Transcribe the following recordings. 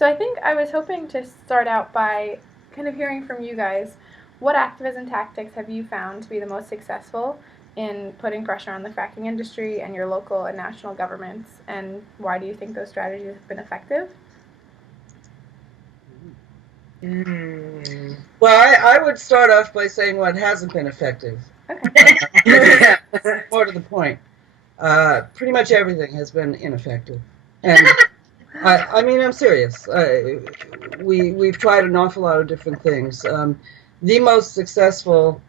So I think I was hoping to start out by kind of hearing from you guys. What activism tactics have you found to be the most successful in putting pressure on the fracking industry and your local and national governments, and why do you think those strategies have been effective? Well, I would start off by saying what hasn't been effective. Okay. More to the point. Pretty much everything has been ineffective. And I mean, I'm serious. We've tried an awful lot of different things. The most successful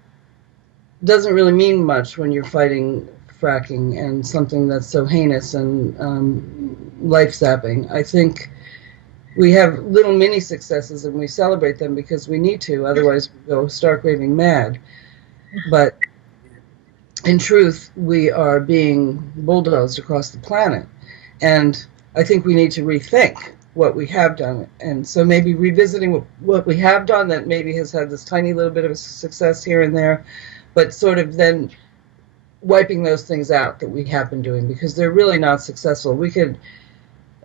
doesn't really mean much when you're fighting fracking and something that's so heinous and life-sapping. I think we have little mini successes and we celebrate them because we need to, otherwise we go stark raving mad. But in truth, we are being bulldozed across the planet. And I think we need to rethink what we have done. And so maybe revisiting what we have done that maybe has had this tiny little bit of a success here and there, but sort of then wiping those things out that we have been doing because they're really not successful. We could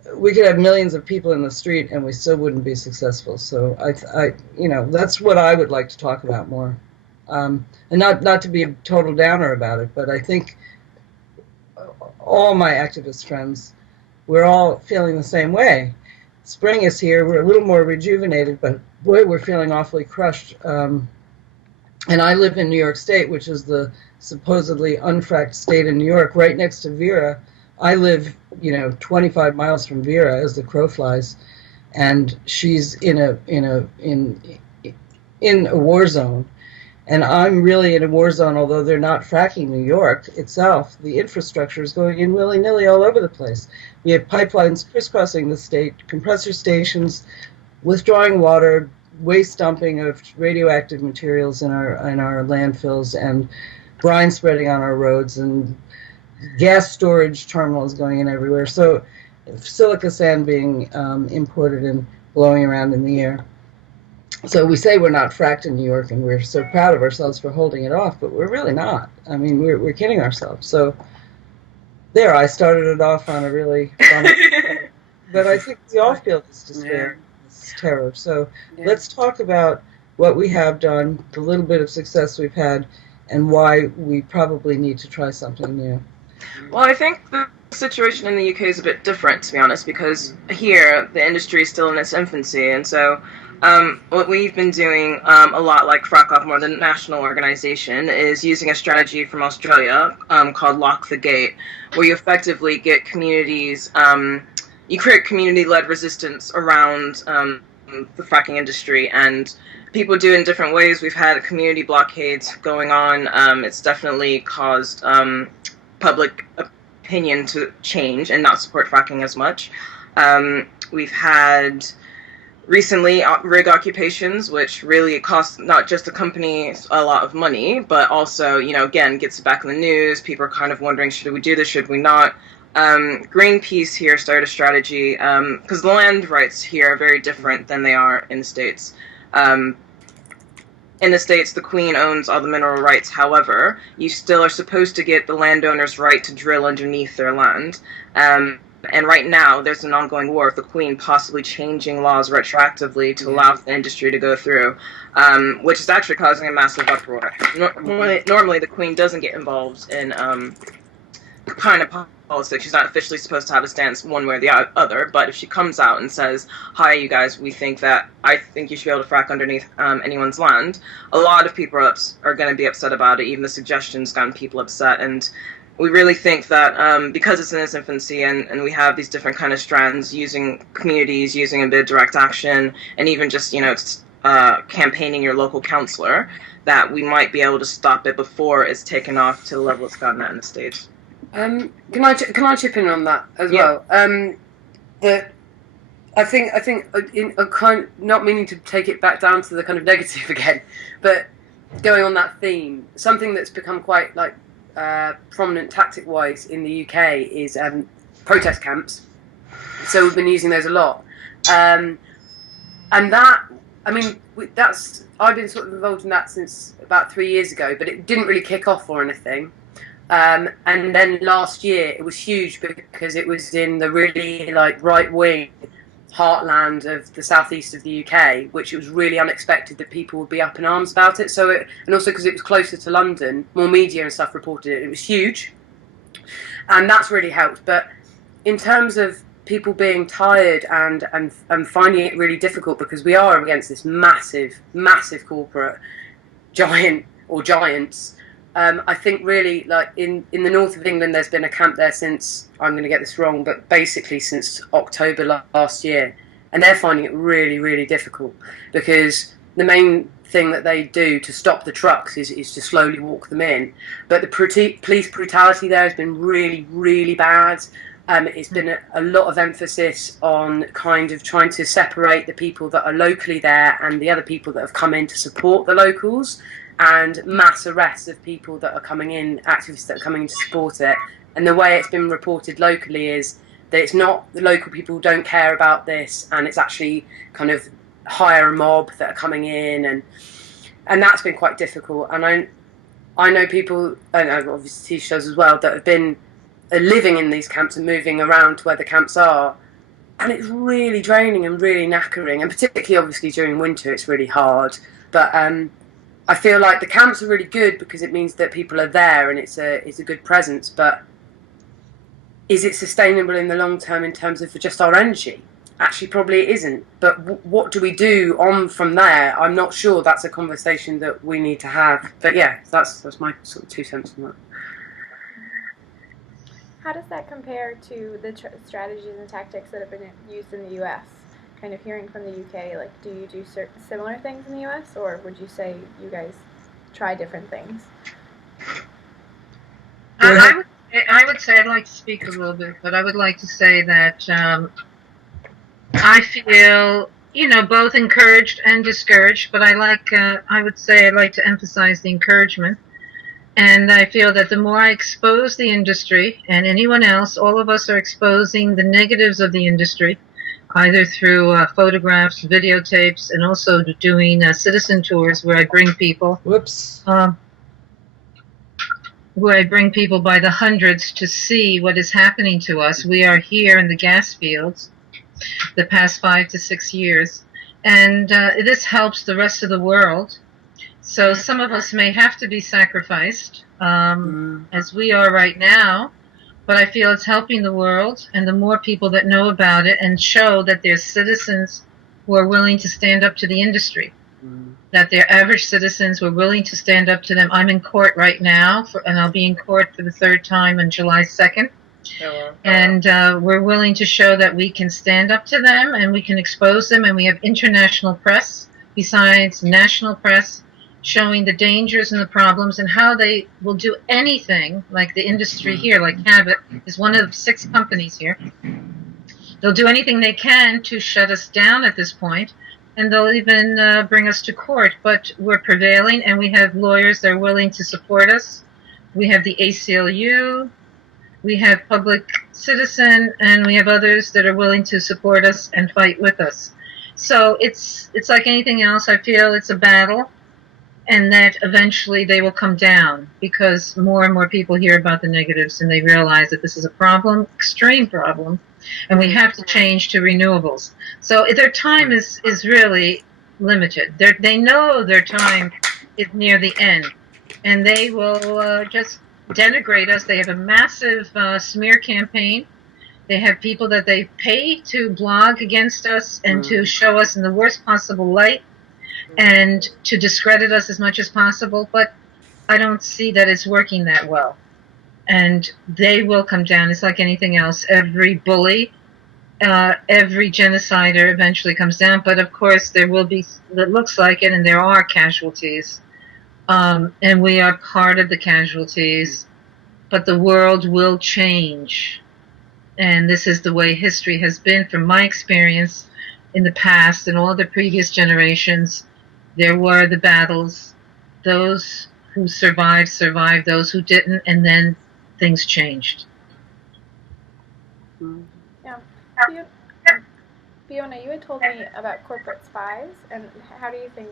have millions of people in the street and we still wouldn't be successful. So that's what I would like to talk about more. And not to be a total downer about it, but I think all my activist friends, we're all feeling the same way. Spring is here. We're a little more rejuvenated, but boy, we're feeling awfully crushed. And I live in New York State, which is the supposedly unfracked state in New York, right next to Vera. I live, 25 miles from Vera as the crow flies, and she's in a war zone. And I'm really in a war zone, although they're not fracking New York itself. The infrastructure is going in willy-nilly all over the place. We have pipelines crisscrossing the state, compressor stations, withdrawing water, waste dumping of radioactive materials in our landfills, and brine spreading on our roads, and gas storage terminals going in everywhere. So silica sand being imported and blowing around in the air. So we say we're not fracked in New York, and we're so proud of ourselves for holding it off, but we're really not. I mean, we're kidding ourselves. So there, I started it off on a really fun, but I think we all feel this despair, this terror. So let's talk about what we have done, the little bit of success we've had, and why we probably need to try something new. Well, I think the situation in the UK is a bit different, to be honest, because here the industry is still in its infancy, and so what we've been doing a lot, like Frack Off More, the national organization, is using a strategy from Australia called Lock the Gate, where you effectively get communities, you create community-led resistance around the fracking industry, and people do it in different ways. We've had community blockades going on. It's definitely caused public opinion to change and not support fracking as much. We've had recently rig occupations, which really cost not just the companies a lot of money, but also, again, gets it back in the news. People are kind of wondering, should we do this, should we not? Greenpeace here started a strategy, because the land rights here are very different than they are in the States. In the States, the Queen owns all the mineral rights. However, you still are supposed to get the landowner's right to drill underneath their land. And right now, there's an ongoing war with the Queen possibly changing laws retroactively to allow the industry to go through, which is actually causing a massive uproar. Normally, the Queen doesn't get involved in kind of politics. She's not officially supposed to have a stance one way or the other, but if she comes out and says, hi, you guys, I think you should be able to frack underneath anyone's land, a lot of people are going to be upset about it. Even the suggestions gotten people upset, and we really think that because it's in its infancy and we have these different kind of strands, using communities, using a bit of direct action, and even just, campaigning your local councillor, that we might be able to stop it before it's taken off to the level it's gotten at in the States. Can I chip in on that as well? I think in a kind, not meaning to take it back down to the kind of negative again, but going on that theme, something that's become quite prominent tactic-wise in the UK is protest camps. So we've been using those a lot, and that, I mean, I've been sort of involved in that since about 3 years ago, but it didn't really kick off or anything. And then last year it was huge because it was in the really right wing heartland of the southeast of the UK, which it was really unexpected that people would be up in arms about it. So, and also because it was closer to London, more media and stuff reported it. It was huge, and that's really helped. But in terms of people being tired and finding it really difficult, because we are against this massive corporate giant or giants. I think really, like in the north of England, there's been a camp there since, I'm going to get this wrong, but basically since October last year, and they're finding it really, really difficult, because the main thing that they do to stop the trucks is to slowly walk them in. But the police brutality there has been really, really bad. It's been a lot of emphasis on kind of trying to separate the people that are locally there and the other people that have come in to support the locals, and mass arrests of people that are coming in, activists that are coming in to support it. And the way it's been reported locally is that it's not the local people who don't care about this, and it's actually kind of hire a mob that are coming in, and that's been quite difficult. And I know people, and obviously Tisha does as well, that have been living in these camps and moving around to where the camps are, and it's really draining and really knackering, and particularly obviously during winter it's really hard. But I feel like the camps are really good because it means that people are there and it's a good presence, but is it sustainable in the long term in terms of just our energy? Actually, probably it isn't. But what do we do on from there? I'm not sure. That's a conversation that we need to have. But yeah, that's my sort of 2 cents on that. How does that compare to the strategies and tactics that have been used in the U.S.? Kind of hearing from the UK, like, do you do similar things in the U.S., or would you say you guys try different things? I would say, I'd like to speak a little bit, but I would like to say that I feel, both encouraged and discouraged, but I would say I'd like to emphasize the encouragement. And I feel that the more I expose the industry, and anyone else, all of us are exposing the negatives of the industry, either through photographs, videotapes, and also doing citizen tours where I bring people. Where I bring people by the hundreds to see what is happening to us. We are here in the gas fields the past 5 to 6 years, and this helps the rest of the world. So some of us may have to be sacrificed, as we are right now, but I feel it's helping the world, and the more people that know about it and show that there's citizens who are willing to stand up to the industry, that they're average citizens who are willing to stand up to them. I'm in court right now, and I'll be in court for the 3rd time on July 2nd. And we're willing to show that we can stand up to them and we can expose them, and we have international press besides national press showing the dangers and the problems and how they will do anything, like the industry here, like Cabot is one of 6 companies here. They'll do anything they can to shut us down at this point, and they'll even bring us to court, but we're prevailing, and we have lawyers that are willing to support us. We have the ACLU, we have Public Citizen, and we have others that are willing to support us and fight with us. So it's like anything else. I feel it's a battle, and that eventually they will come down because more and more people hear about the negatives and they realize that this is a problem, extreme problem, and we have to change to renewables. So their time is really limited. They know their time is near the end, and they will just denigrate us. They have a massive smear campaign. They have people that they pay to blog against us and to show us in the worst possible light and to discredit us as much as possible, but I don't see that it's working that well. And they will come down. It's like anything else. Every bully, every genocider eventually comes down, but of course there will be, it looks like it, and there are casualties. And we are part of the casualties, but the world will change. And this is the way history has been from my experience in the past and all the previous generations. There were the battles. Those who survived, survived. Those who didn't, and then things changed. Yeah. Fiona, you had told me about corporate spies, and how do you think,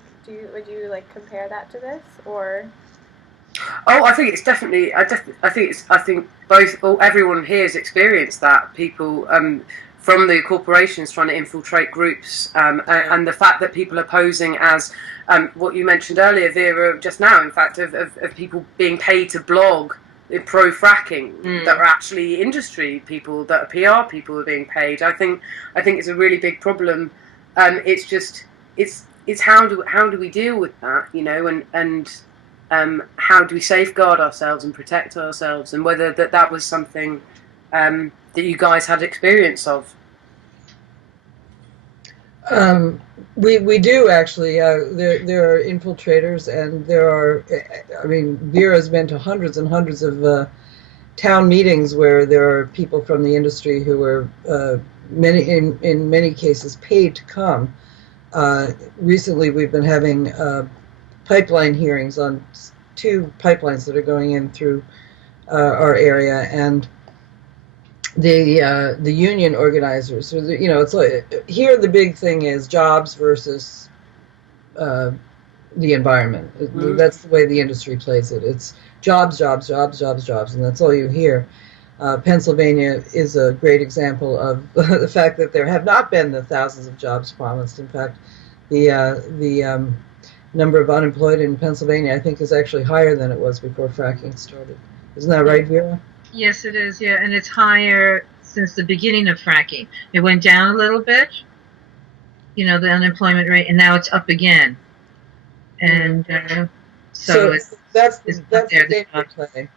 would you like compare that to this, or? Oh, I think it's definitely. I think both. Everyone here has experienced that. People from the corporations trying to infiltrate groups, and the fact that people are posing as what you mentioned earlier, Vera, just now, in fact, of people being paid to blog pro-fracking that are actually industry people, that are PR people are being paid. I think it's a really big problem. It's just it's how do we deal with that, you know, and how do we safeguard ourselves and protect ourselves, and whether that was something that you guys had experience of. We do actually. There are infiltrators, and there are. I mean, Vera's been to hundreds and hundreds of town meetings where there are people from the industry who are in many cases paid to come. Recently, we've been having pipeline hearings on 2 pipelines that are going in through our area, and the union organizers. So you know, it's like here the big thing is jobs versus the environment. That's the way the industry plays it. It's jobs, jobs, jobs, jobs, jobs, and that's all you hear. Pennsylvania is a great example of the fact that there have not been the thousands of jobs promised. In fact, the number of unemployed in Pennsylvania, I think, is actually higher than it was before fracking started. Isn't that right, Vera? Yes, it is, yeah, and it's higher since the beginning of fracking. It went down a little bit, you know, the unemployment rate, and now it's up again. And so that's the game they play.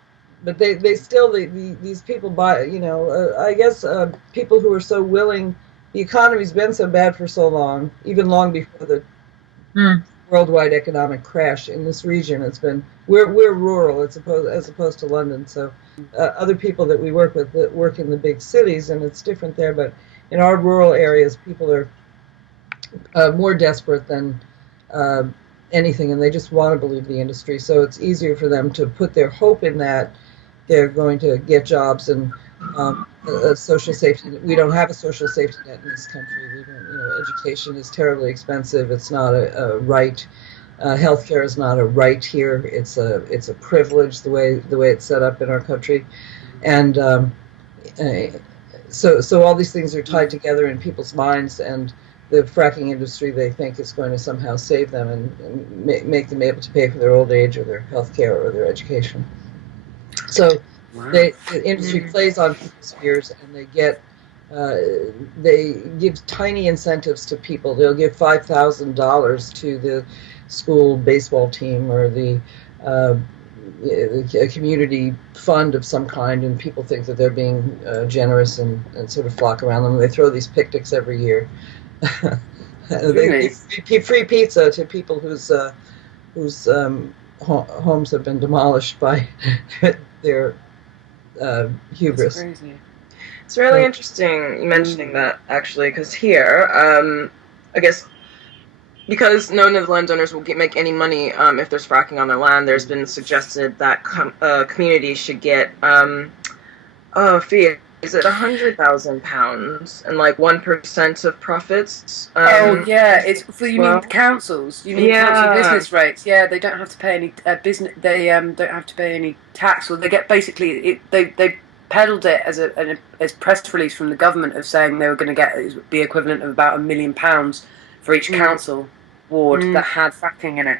But they still, these people buy, you know, I guess people who are so willing, the economy's been so bad for so long, even long before the worldwide economic crash in this region. It's been, we're rural as opposed to London, so other people that we work with that work in the big cities, and it's different there, but in our rural areas, people are more desperate than anything, and they just want to believe the industry, so it's easier for them to put their hope in that they're going to get jobs and a social safety. We don't have a social safety net in this country. We don't, you know, education is terribly expensive. It's not a right. Healthcare is not a right here. It's a privilege the way it's set up in our country, and so all these things are tied together in people's minds, and the fracking industry, they think, is going to somehow save them and make them able to pay for their old age or their health care or their education. So the industry plays on people's fears, and they give tiny incentives to people. They'll give $5,000 to the school baseball team or the a community fund of some kind, and people think that they're being generous and sort of flock around them. They throw these picnics every year. They give free pizza to people whose homes have been demolished by their hubris. That's crazy. It's really interesting you mentioning that, actually, because here, I guess, because none of the landowners will make any money if there's fracking on their land, there's been suggested that communities should get fee. Is it £100,000 and like 1% of profits? Oh yeah, you mean councils? You mean council business rates? Yeah, they don't have to pay any business. They don't have to pay any tax. Or they get basically they peddled it as press release from the government of saying they were going to get the equivalent of about £1 million for each council ward that had fracking in it.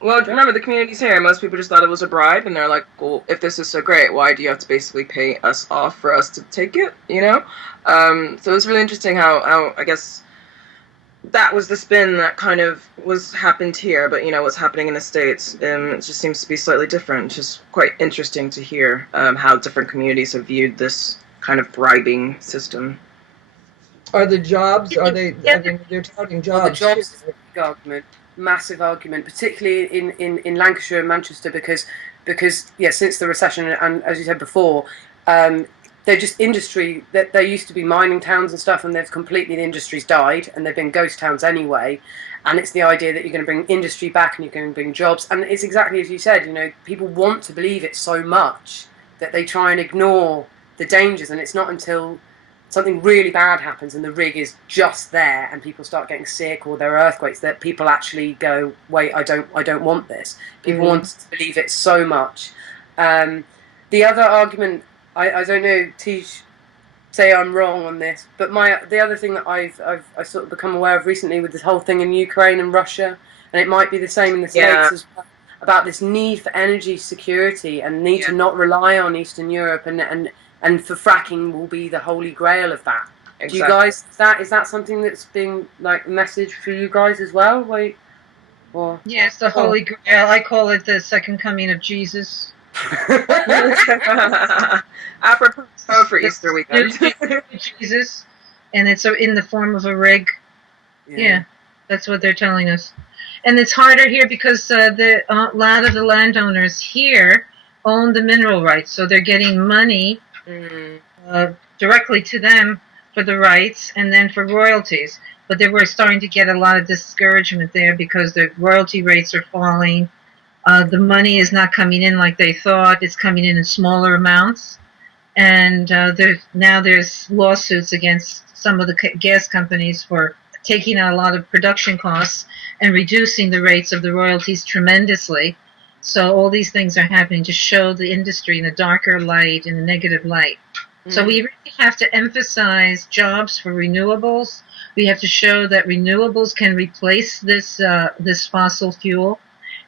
Well, remember, the community's here. Most people just thought it was a bribe, and they're like, well, if this is so great, why do you have to basically pay us off for us to take it, you know? So it's really interesting how I guess, that was the spin that kind of happened here, but, you know, what's happening in the States, it just seems to be slightly different. It's just quite interesting to hear how different communities have viewed this kind of bribing system. Are the jobs, I mean, they're touting jobs. Well, the jobs is a big argument. Massive argument, particularly in Lancashire and Manchester, because since the recession, and as you said before, they're just industry. That there used to be mining towns and stuff, and the industry's died, and they've been ghost towns anyway. And it's the idea that you're going to bring industry back and you're going to bring jobs, and it's exactly as you said. You know, people want to believe it so much that they try and ignore the dangers, and it's not until something really bad happens and the rig is just there and people start getting sick or there are earthquakes that people actually go, wait, I don't want this. People want to believe it so much. The The other argument, I don't know, Tish, say I'm wrong on this, but the other thing that I've sort of become aware of recently with this whole thing in Ukraine and Russia, and it might be the same in the States as well, about this need for energy security and need to not rely on Eastern Europe, and for fracking will be the holy grail of that. Exactly. Do you guys, is that something that's being like a message for you guys as well? Like, or yes, the holy grail. I call it the second coming of Jesus. Apropos for Easter weekend. Jesus, and it's in the form of a rig. Yeah, that's what they're telling us. And it's harder here because a lot of the landowners here own the mineral rights, so they're getting money directly to them for the rights and then for royalties. But they were starting to get a lot of discouragement there because the royalty rates are falling. The money is not coming in like they thought. It's coming in smaller amounts. And there's lawsuits against some of the gas companies for taking out a lot of production costs and reducing the rates of the royalties tremendously. So all these things are happening to show the industry in a darker light, in a negative light. Mm-hmm. So we really have to emphasize jobs for renewables. We have to show that renewables can replace this fossil fuel,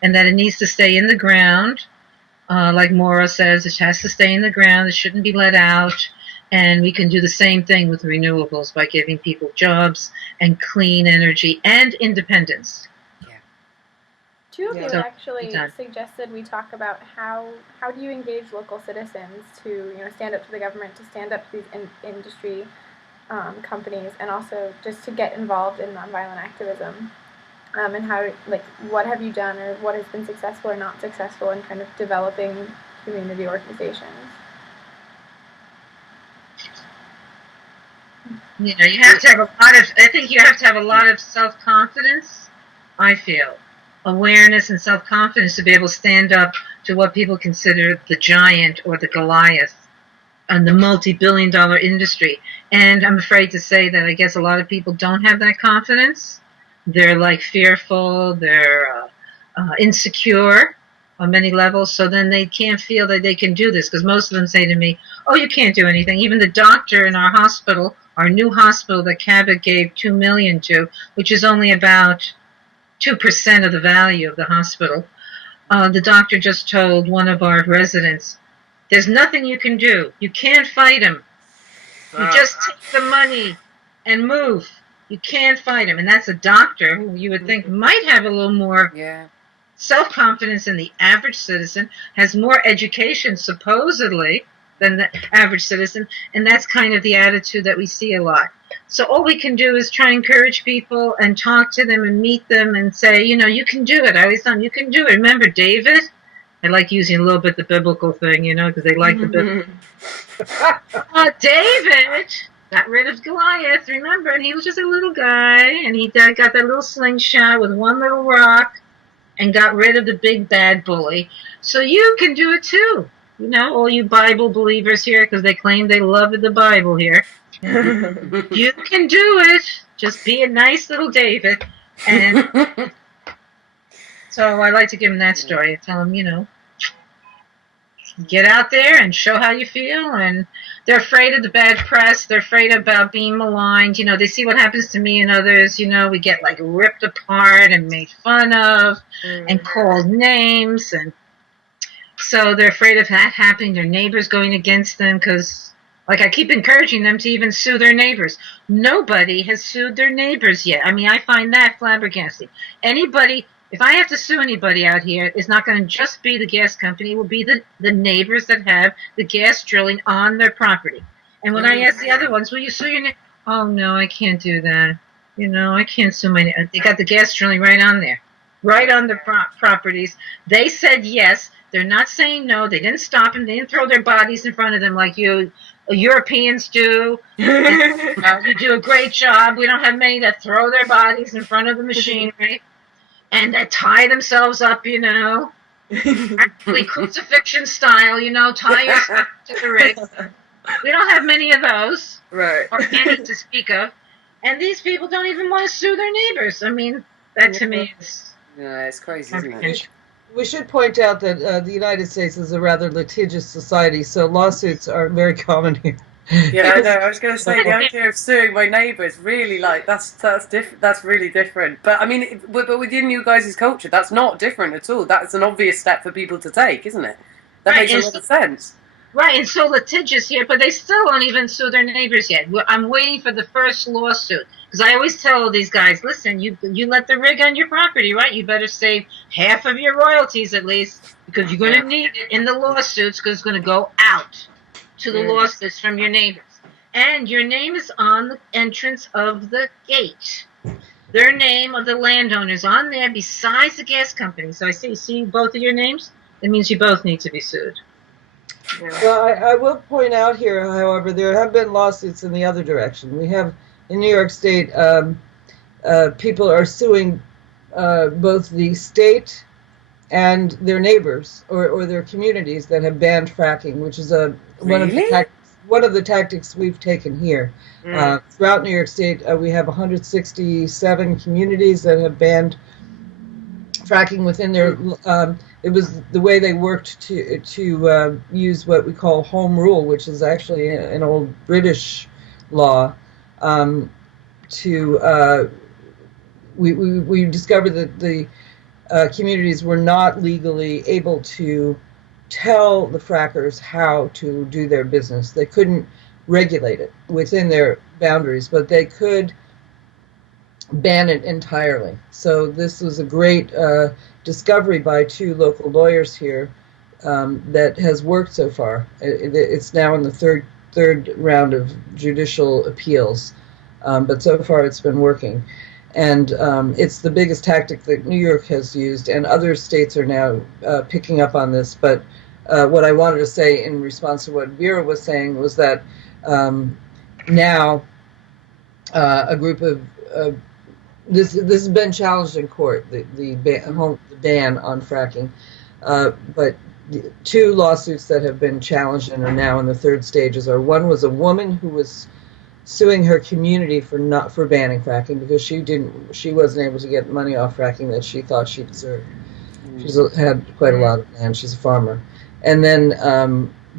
and that it needs to stay in the ground. Like Maura says, it has to stay in the ground. It shouldn't be let out. And we can do the same thing with renewables by giving people jobs and clean energy and independence. Yeah. Two of you actually suggested we talk about how do you engage local citizens to stand up to the government, to stand up to these industry companies, and also just to get involved in nonviolent activism. And how, what have you done, or what has been successful or not successful in kind of developing community organizations? You have to have a lot of self-confidence, I feel. Awareness and self-confidence to be able to stand up to what people consider the giant or the Goliath and the multi-billion-dollar industry. And I'm afraid to say that I guess a lot of people don't have that confidence. They're fearful, they're insecure on many levels, so then they can't feel that they can do this, because most of them say to me, oh, you can't do anything. Even the doctor in our hospital, our new hospital that Cabot gave $2 million to, which is only about 2% of the value of the hospital, the doctor just told one of our residents, there's nothing you can do. You can't fight him. You just take the money and move. You can't fight him. And that's a doctor who you would think might have a little more self-confidence than the average citizen, has more education, supposedly, than the average citizen. And that's kind of the attitude that we see a lot. So all we can do is try and encourage people and talk to them and meet them and say, you can do it. I always tell them, you can do it. Remember David? I like using a little bit the biblical thing, because they like the biblical. David got rid of Goliath, remember, and he was just a little guy, and he got that little slingshot with one little rock and got rid of the big bad bully. So you can do it too, all you Bible believers here, because they claim they love the Bible here. You can do it. Just be a nice little David. And so I like to give them that story. I tell them, get out there and show how you feel. And they're afraid of the bad press. They're afraid about being maligned. They see what happens to me and others. We get ripped apart and made fun of and called names. And so they're afraid of that happening. Their neighbors going against them because, I keep encouraging them to even sue their neighbors. Nobody has sued their neighbors yet. I mean, I find that flabbergasting. If I have to sue anybody out here, it's not going to just be the gas company. It will be the neighbors that have the gas drilling on their property. And when I ask the other ones, will you sue your neighbor? Oh, no, I can't do that. I can't sue my neighbor. They got the gas drilling right on there, right on their properties. They said yes. They're not saying no. They didn't stop them. They didn't throw their bodies in front of them like you Europeans do. You do a great job. We don't have many that throw their bodies in front of the machinery. And that tie themselves up, actually crucifixion style, tie yourself to the rig. We don't have many of those, right? Or any to speak of. And these people don't even want to sue their neighbors. I mean, that to me is it's crazy, isn't it? We should point out that the United States is a rather litigious society, so lawsuits are very common here. Yeah, I know. I was going to say the idea of suing my neighbour is really like that's different. That's really different. But I mean, but within you guys' culture, that's not different at all. That's an obvious step for people to take, isn't it? That Right, makes a lot of sense. right, and so litigious here, but they still won't even sue their neighbors yet. I'm waiting for the first lawsuit because I always tell these guys, listen, you let the rig on your property, right? You better save half of your royalties at least because you're going to need it in the lawsuits because it's going to go out to the lawsuits from your neighbors. And your name is on the entrance of the gate. Their name of the landowners on there besides the gas company. So I see both of your names. It means you both need to be sued. Well, I will point out here, however, there have been lawsuits in the other direction. We have in New York State, people are suing both the state and their neighbors or their communities that have banned fracking, which is one of the tactics we've taken here. Throughout New York State, we have 167 communities that have banned fracking within their. It was the way they worked to use what we call home rule, which is actually an old British law. We discovered that the communities were not legally able to tell the frackers how to do their business. They couldn't regulate it within their boundaries, but they could ban it entirely. So this was a great discovery by two local lawyers here that has worked so far. It's now in the third round of judicial appeals, but so far it's been working. And it's the biggest tactic that New York has used, and other states are now picking up on this. But what I wanted to say in response to what Vera was saying was that now a group of this has been challenged in court, the ban on fracking, but two lawsuits that have been challenged and are now in the third stages are one was a woman who was suing her community for banning fracking because she wasn't able to get money off fracking that she thought she deserved. She's had quite a lot of land. She's a farmer, and then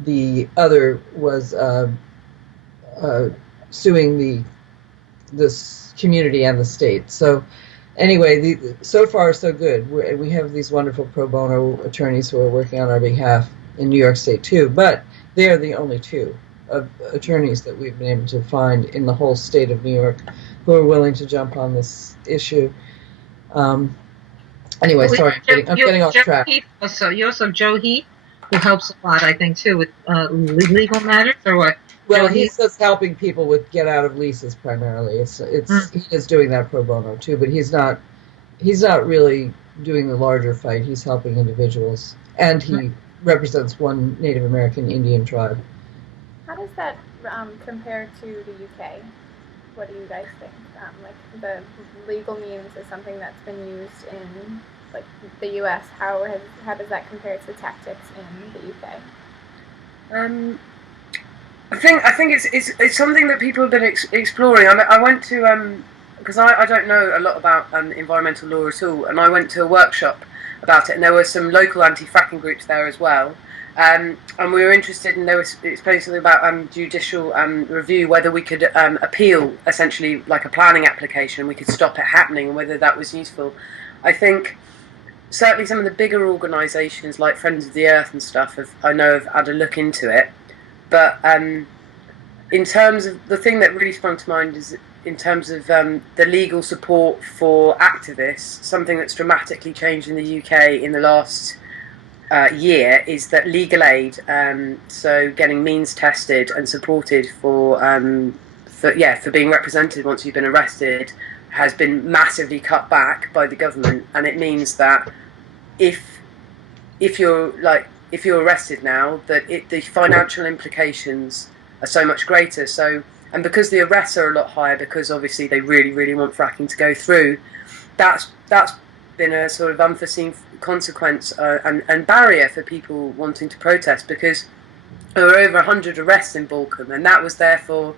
the other was suing this community and the state. So anyway, so far so good. We have these wonderful pro bono attorneys who are working on our behalf in New York State too, but they are the only two of attorneys that we've been able to find in the whole state of New York who are willing to jump on this issue. Anyway, sorry, I'm getting off track. You also have Joe Heath, who helps a lot, I think, too, with legal matters, or what? Well, he's just helping people with get out of leases primarily. He is doing that pro bono too, but he's not really doing the larger fight. He's helping individuals, and he represents one Native American Indian tribe. How does that compare to the UK? What do you guys think? Like the legal means is something that's been used in like the US. How does that compare to tactics in the UK? I think it's something that people have been exploring. I went to because I don't know a lot about environmental law at all, and I went to a workshop about it, and there were some local anti-fracking groups there as well. And we were interested in, they were explaining something about judicial review, whether we could appeal, essentially, like a planning application, we could stop it happening, and whether that was useful. I think certainly some of the bigger organisations, like Friends of the Earth and stuff, have had a look into it. But in terms of, the thing that really sprung to mind is in terms of the legal support for activists, something that's dramatically changed in the UK in the last year is that legal aid, so getting means tested and supported for being represented once you've been arrested, has been massively cut back by the government, and it means that if you're arrested now, that the financial implications are so much greater. So, and because the arrests are a lot higher, because obviously they really, really want fracking to go through, that's been a sort of unforeseen consequence and barrier for people wanting to protest, because there were over 100 arrests in Balkan, and that was there for,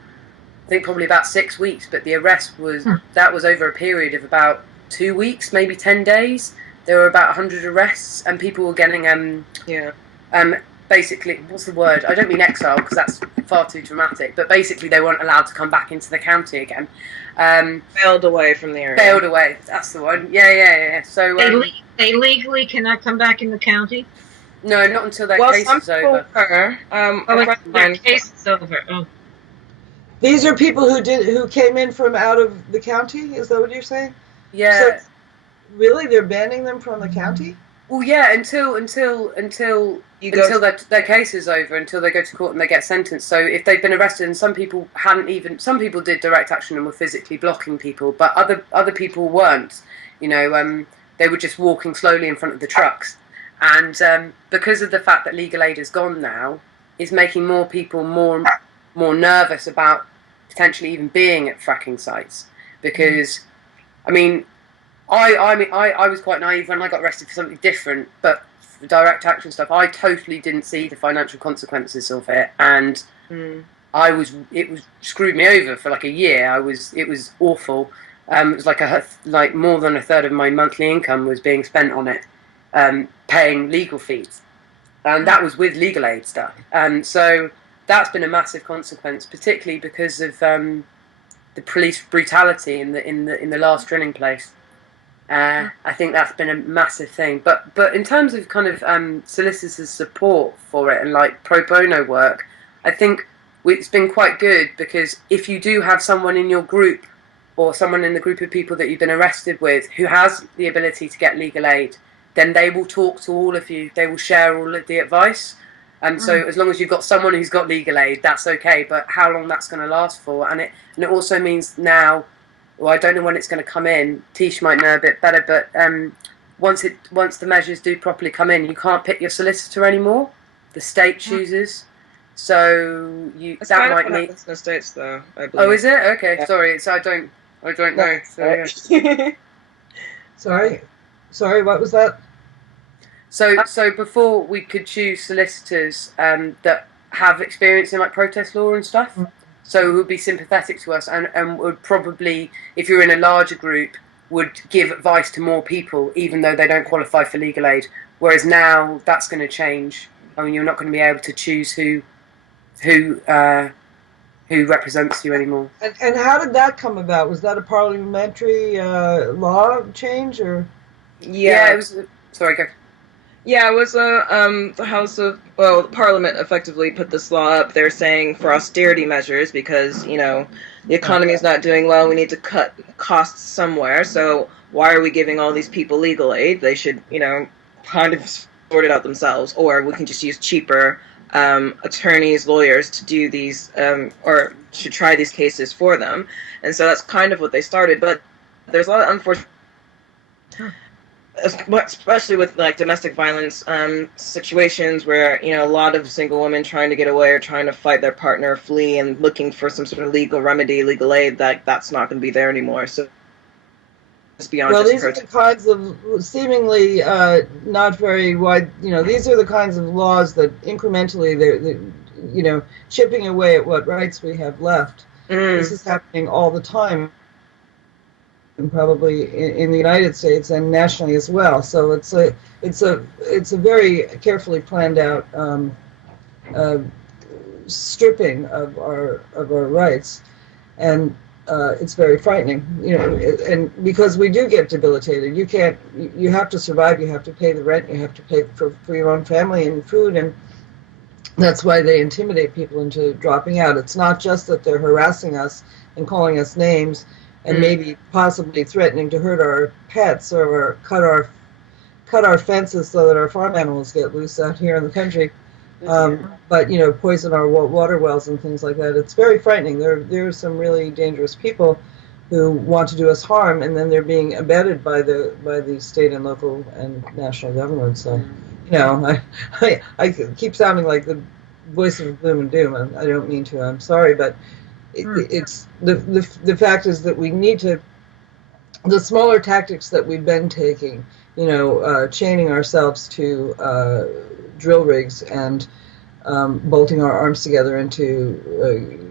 I think, probably about 6 weeks, but the arrest was over a period of about 2 weeks, maybe 10 days, there were about 100 arrests, and people were getting basically, what's the word? I don't mean exile because that's far too dramatic, but basically they weren't allowed to come back into the county again. Bailed away from the area. Bailed away, that's the one. Yeah. So they legally cannot come back in the county? No, not until their case is over. Their case is over. Oh. These are people who came in from out of the county? Is that what you're saying? Yeah. So, really? They're banning them from the county? Well, yeah, until their case is over, until they go to court and they get sentenced. So if they've been arrested, and some people did direct action and were physically blocking people, but other people weren't. They were just walking slowly in front of the trucks. And because of the fact that legal aid is gone now, it's making more people more nervous about potentially even being at fracking sites. Because, I was quite naive when I got arrested for something different, but for direct action stuff, I totally didn't see the financial consequences of it, and it screwed me over for like a year. It was awful. It was like more than a third of my monthly income was being spent on it, paying legal fees, and that was with legal aid stuff. And so that's been a massive consequence, particularly because of the police brutality in the last drilling place. I think that's been a massive thing. But in terms of kind of solicitors' support for it and like pro bono work, I think it's been quite good, because if you do have someone in your group or someone in the group of people that you've been arrested with who has the ability to get legal aid, then they will talk to all of you. They will share all of the advice. And so as long as you've got someone who's got legal aid, that's okay. But how long that's going to last for? And it also means now, well, I don't know when it's going to come in. Tisha might know a bit better, but once the measures do properly come in, you can't pick your solicitor anymore. The state chooses. So that might mean in the States, though. I believe. Oh, is it? Okay, yeah. Sorry. So I don't know. So, yeah. Sorry. What was that? So before we could choose solicitors that have experience in like protest law and stuff, so who would be sympathetic to us and would probably, if you're in a larger group, would give advice to more people, even though they don't qualify for legal aid. Whereas now that's going to change. You're not going to be able to choose who represents you anymore. And how did that come about? Was that a parliamentary law change, or? Yeah, it was. Sorry, go. Yeah, it was the Parliament effectively put this law up. They're saying for austerity measures because, the economy is not doing well. We need to cut costs somewhere. So why are we giving all these people legal aid? They should, kind of sort it out themselves. Or we can just use cheaper attorneys, lawyers to do these, or to try these cases for them. And so that's kind of what they started. But there's a lot of unfortunate... especially with like domestic violence situations where a lot of single women trying to get away or trying to fight their partner, flee, and looking for some sort of legal remedy, legal aid, that's not going to be there anymore. So it's beyond. Well, these are the kinds of seemingly not very wide. These are the kinds of laws that incrementally they're chipping away at what rights we have left. This is happening all the time. And probably in the United States and nationally as well. So it's a very carefully planned out stripping of our rights, and it's very frightening. And because we do get debilitated, you have to survive. You have to pay the rent. You have to pay for your own family and food, and that's why they intimidate people into dropping out. It's not just that they're harassing us and calling us names and maybe possibly threatening to hurt our pets or cut our fences so that our farm animals get loose out here in the country. But poison our water wells and things like that. It's very frightening. There are some really dangerous people who want to do us harm, and then they're being abetted by the state and local and national government. So, I keep sounding like the voice of gloom and doom. I don't mean to. I'm sorry, but. It's the fact is that we need to, the smaller tactics that we've been taking, chaining ourselves to drill rigs and bolting our arms together into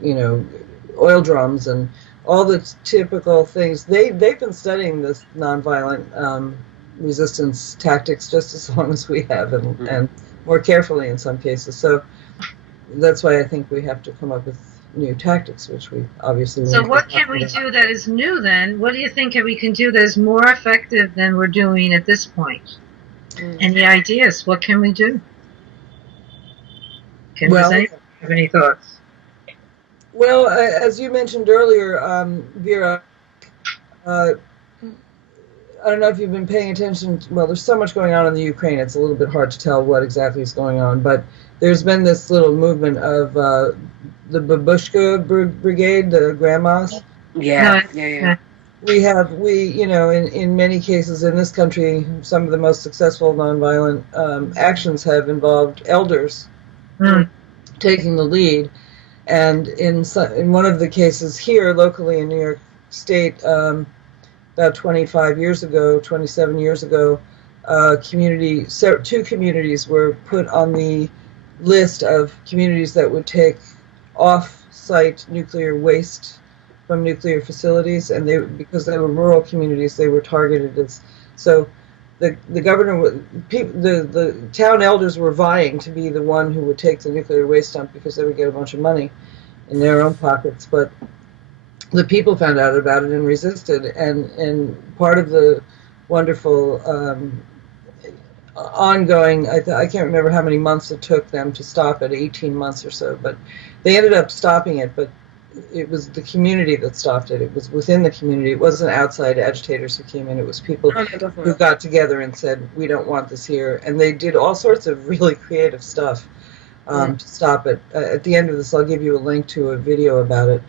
oil drums and all the typical things. They've been studying this nonviolent resistance tactics just as long as we have, and more carefully in some cases. So that's why I think we have to come up with new tactics, which we obviously So won't. what can we do that is new then? What do you think we can do that is more effective than we're doing at this point? Any ideas? What can we do? Does anyone have any thoughts? Well, as you mentioned earlier, Vera, I don't know if you've been paying attention. Well, there's so much going on in the Ukraine, it's a little bit hard to tell what exactly is going on. But there's been this little movement of the Babushka Brigade, the grandmas. Yeah. We in many cases in this country, some of the most successful nonviolent actions have involved elders taking the lead. And in one of the cases here locally in New York State, about 27 years ago, two communities were put on the list of communities that would take off-site nuclear waste from nuclear facilities, and because they were rural communities, they were targeted as. So the governor, the town elders were vying to be the one who would take the nuclear waste dump because they would get a bunch of money in their own pockets, but the people found out about it and resisted, and part of the wonderful ongoing, I can't remember how many months it took them to stop it, 18 months or so, but they ended up stopping it, but it was the community that stopped it. It was within the community. It wasn't outside agitators who came in. It was people who got together and said, we don't want this here. And they did all sorts of really creative stuff to stop it. At the end of this, I'll give you a link to a video about it.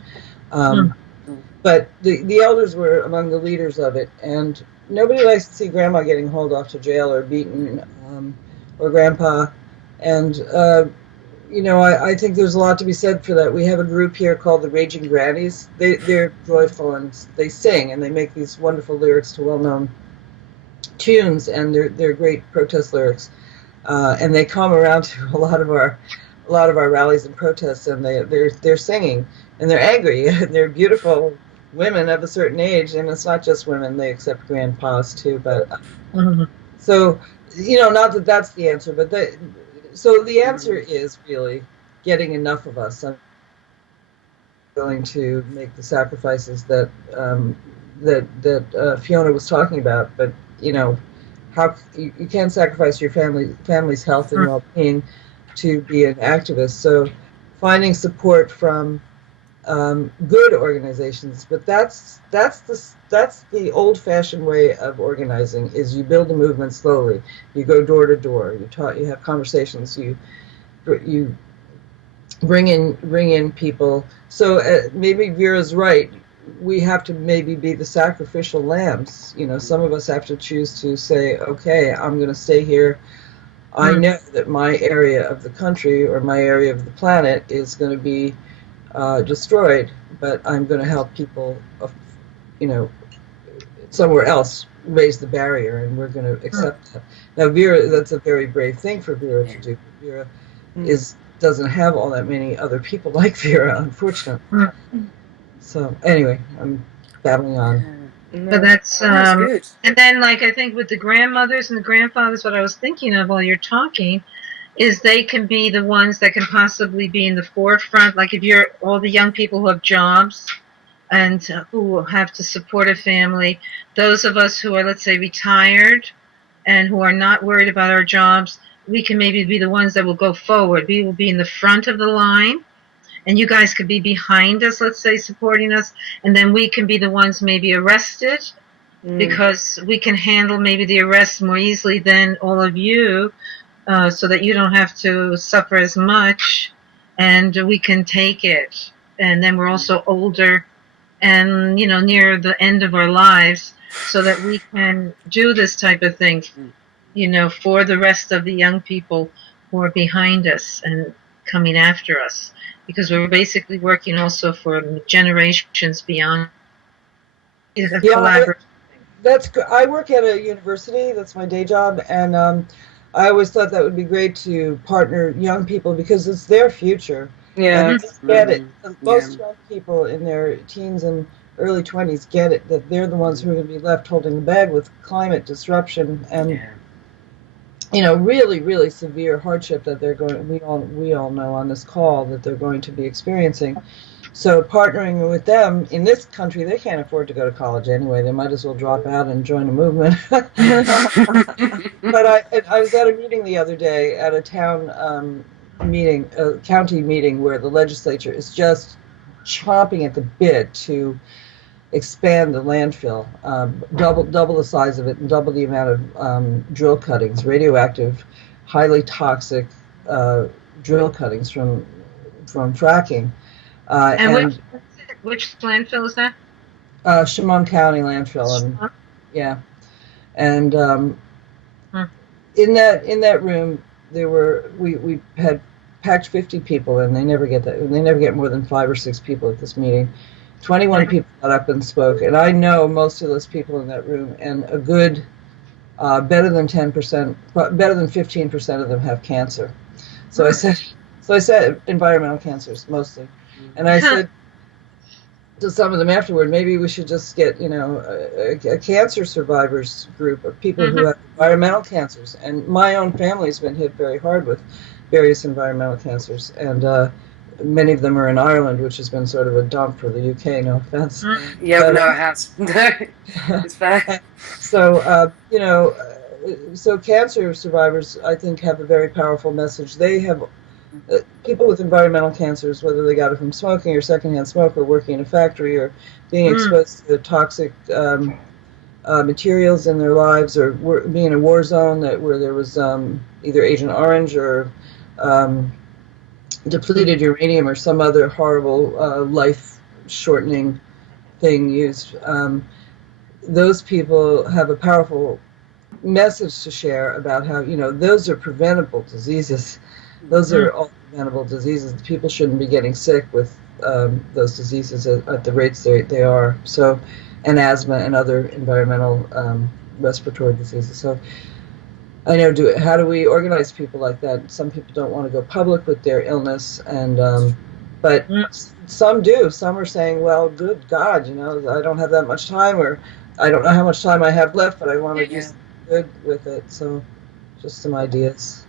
But the elders were among the leaders of it. And nobody likes to see grandma getting hauled off to jail or beaten, or grandpa. And I think there's a lot to be said for that. We have a group here called the Raging Grannies. They're joyful and they sing and they make these wonderful lyrics to well-known tunes, and they're great protest lyrics. And they come around to a lot of our rallies and protests, and they're singing and they're angry and they're beautiful women of a certain age, and it's not just women; they accept grandpas too. But so not that that's the answer, but so the answer is really getting enough of us willing to make the sacrifices that Fiona was talking about. But how you can't sacrifice your family's health and well-being to be an activist. So finding support from good organizations, but that's the old-fashioned way of organizing. Is you build a movement slowly. You go door to door. You have conversations. You bring in people. So maybe Vera's right. We have to maybe be the sacrificial lambs. Some of us have to choose to say, okay, I'm going to stay here. I know that my area of the country or my area of the planet is going to be destroyed, but I'm going to help people, somewhere else raise the barrier, and we're going to accept that. Now, Vera, that's a very brave thing for Vera to do. Vera doesn't have all that many other people like Vera, unfortunately. So anyway, I'm babbling on. But that's good. And then, I think with the grandmothers and the grandfathers, what I was thinking of while you're talking is they can be the ones that can possibly be in the forefront. Like if you're all the young people who have jobs and who have to support a family, those of us who are, let's say, retired and who are not worried about our jobs, we can maybe be the ones that will go forward. We will be in the front of the line, and you guys could be behind us, let's say, supporting us, and then we can be the ones maybe arrested because we can handle maybe the arrest more easily than all of you, so that you don't have to suffer as much, and we can take it. And then we're also older and, near the end of our lives, so that we can do this type of thing, for the rest of the young people who are behind us and coming after us. Because we're basically working also for generations beyond. I work at a university. That's my day job, and I always thought that would be great to partner young people because it's their future. Yeah, and they get it. Most young people in their teens and early 20s get it, that they're the ones who are going to be left holding the bag with climate disruption and really, really severe hardship that they're going. We all know on this call that they're going to be experiencing. So partnering with them in this country, they can't afford to go to college anyway. They might as well drop out and join a movement. But I was at a meeting the other day at a town meeting, a county meeting, where the legislature is just chomping at the bit to expand the landfill, double the size of it, and double the amount of drill cuttings, radioactive, highly toxic drill cuttings from fracking. And which landfill is that? Chemung County landfill, and and in that room there were we had packed 50 people, and they never get more than 5 or 6 people at this meeting. 21 people got up and spoke, and I know most of those people in that room, and a good better than 10%, better than 15% of them have cancer. So I said environmental cancers mostly. And I said to some of them afterward, maybe we should just get, a cancer survivors group of people who have environmental cancers. And my own family's been hit very hard with various environmental cancers. And many of them are in Ireland, which has been sort of a dump for the UK, no offense. Yeah, but, no, it has. It's fair. So, so cancer survivors, I think, have a very powerful message. They have people with environmental cancers, whether they got it from smoking or secondhand smoke or working in a factory or being exposed to toxic materials in their lives, or being in a war zone where there was either Agent Orange or depleted uranium or some other horrible life-shortening thing used. Those people have a powerful message to share about how, those are preventable diseases. Those are all preventable diseases. People shouldn't be getting sick with those diseases at the rates they are. So, and asthma and other environmental respiratory diseases. So, I know. How do we organize people like that? Some people don't want to go public with their illness, and but some do. Some are saying, "Well, good God, I don't have that much time, or I don't know how much time I have left, but I want to do something good with it." So, just some ideas.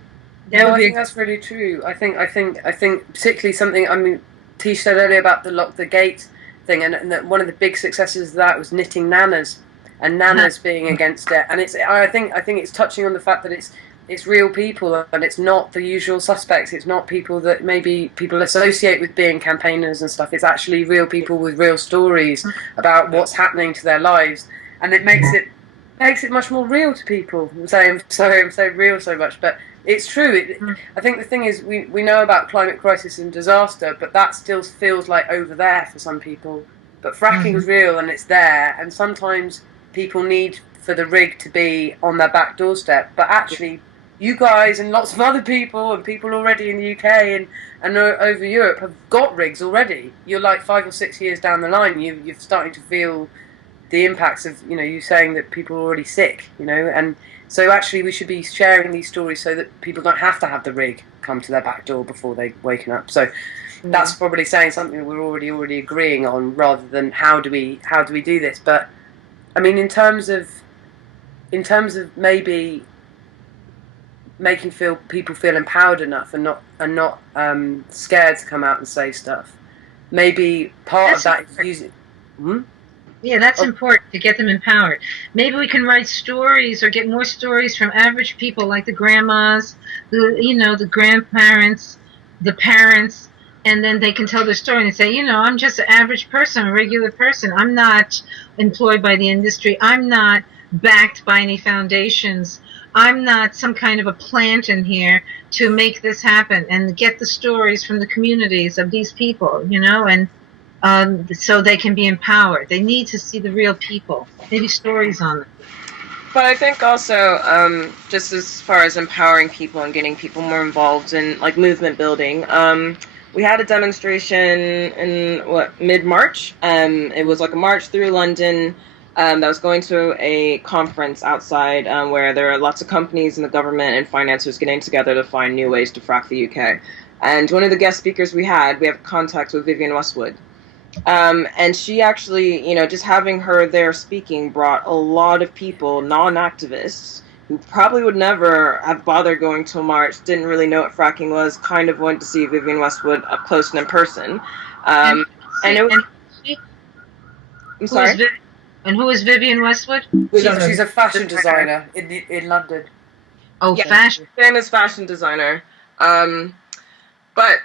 Yeah, I think that's really true. I think particularly something. I mean, Tisha said earlier about the lock the gate thing, and that one of the big successes of that was knitting nanas, and nanas being against it. And I think it's touching on the fact that it's real people, and it's not the usual suspects. It's not people that maybe people associate with being campaigners and stuff. It's actually real people with real stories about what's happening to their lives, and it makes it much more real to people. I'm saying real so much, but it's true. I think the thing is, we know about climate crisis and disaster, but that still feels like over there for some people. But fracking is real, and it's there, and sometimes people need for the rig to be on their back doorstep. But actually, you guys and lots of other people, and people already in the UK and over Europe, have got rigs already. You're like 5 or 6 years down the line, you're starting to feel the impacts of, you saying that people are already sick, and so actually we should be sharing these stories so that people don't have to have the rig come to their back door before they've woken up. So that's probably saying something that we're already agreeing on, rather than how do we do this. But I mean, in terms of maybe making people feel empowered enough and not scared to come out and say stuff. Maybe part of that is using. Yeah, that's important, to get them empowered. Maybe we can write stories or get more stories from average people, like the grandmas, the grandparents, the parents, and then they can tell their story and say, I'm just an average person, a regular person. I'm not employed by the industry. I'm not backed by any foundations. I'm not some kind of a plant in here to make this happen, and get the stories from the communities of these people, and so they can be empowered. They need to see the real people, maybe stories on them. But I think also, just as far as empowering people and getting people more involved in movement building, we had a demonstration in mid-March. It was a march through London that was going to a conference outside where there are lots of companies and the government and financiers getting together to find new ways to frack the UK. And one of the guest speakers we have contact with Vivienne Westwood. And she actually, just having her there speaking brought a lot of people, non-activists, who probably would never have bothered going to a march, didn't really know what fracking was, kind of went to see Vivienne Westwood up close and in person. And it was, I'm sorry? And who is Vivienne Westwood? She's a fashion designer in London. Oh, Yeah, fashion. famous fashion designer. But,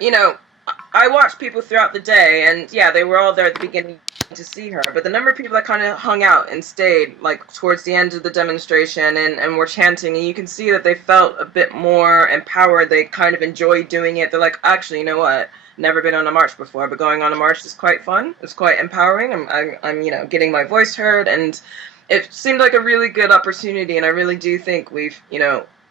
I watched people throughout the day, and yeah, they were all there at the beginning to see her. But the number of people that kind of hung out and stayed, like, towards the end of the demonstration and were chanting, and you can see that they felt a bit more empowered. They kind of enjoyed doing it. They're like, actually, you know what? Never been on a march before, but going on a march is quite fun. It's quite empowering. I'm getting my voice heard, and it seemed like a really good opportunity, and I really do think we've,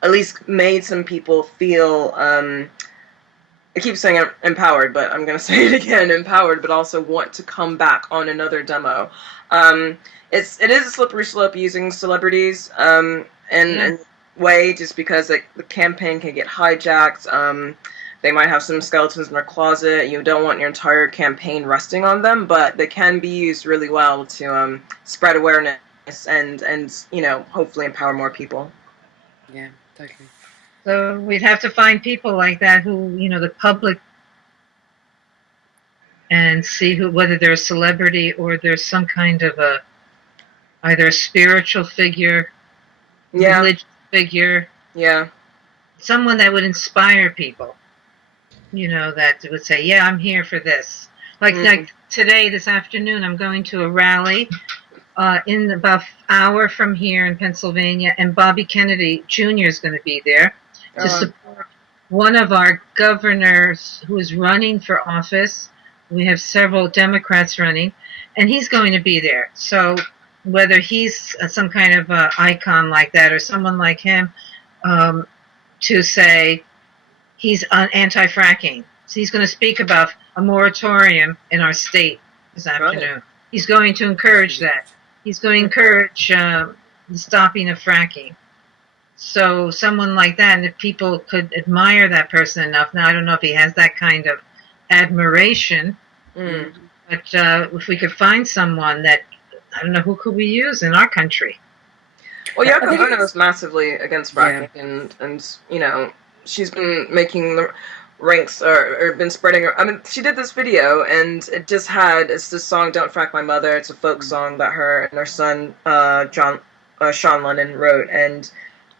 at least made some people feel, I keep saying empowered, but I'm going to say it again, empowered, but also want to come back on another demo. It is a slippery slope using celebrities in way, just because the campaign can get hijacked. They might have some skeletons in their closet. You don't want your entire campaign resting on them, but they can be used really well to spread awareness and hopefully empower more people. Yeah, totally. So we'd have to find people like that who, the public, and see whether they're a celebrity or there's some kind of either a spiritual figure, religious figure, someone that would inspire people, that would say, yeah, I'm here for this. Like today, this afternoon, I'm going to a rally in about an hour from here in Pennsylvania, and Bobby Kennedy Jr. is going to be there to support one of our governors who is running for office. We have several Democrats running, and he's going to be there. So whether he's some kind of icon like that or someone like him, to say he's anti-fracking. So he's going to speak about a moratorium in our state this afternoon. Right. He's going to encourage that. He's going to encourage the stopping of fracking. So someone like that, and if people could admire that person enough, now I don't know if he has that kind of admiration, but if we could find someone that, I don't know, who could we use in our country? Well, Yoko Ono is massively against fracking, and she's been making the ranks or been spreading her. I mean, she did this video, and it's this song "Don't Frack My Mother." It's a folk song that her and her son Sean Lennon wrote, and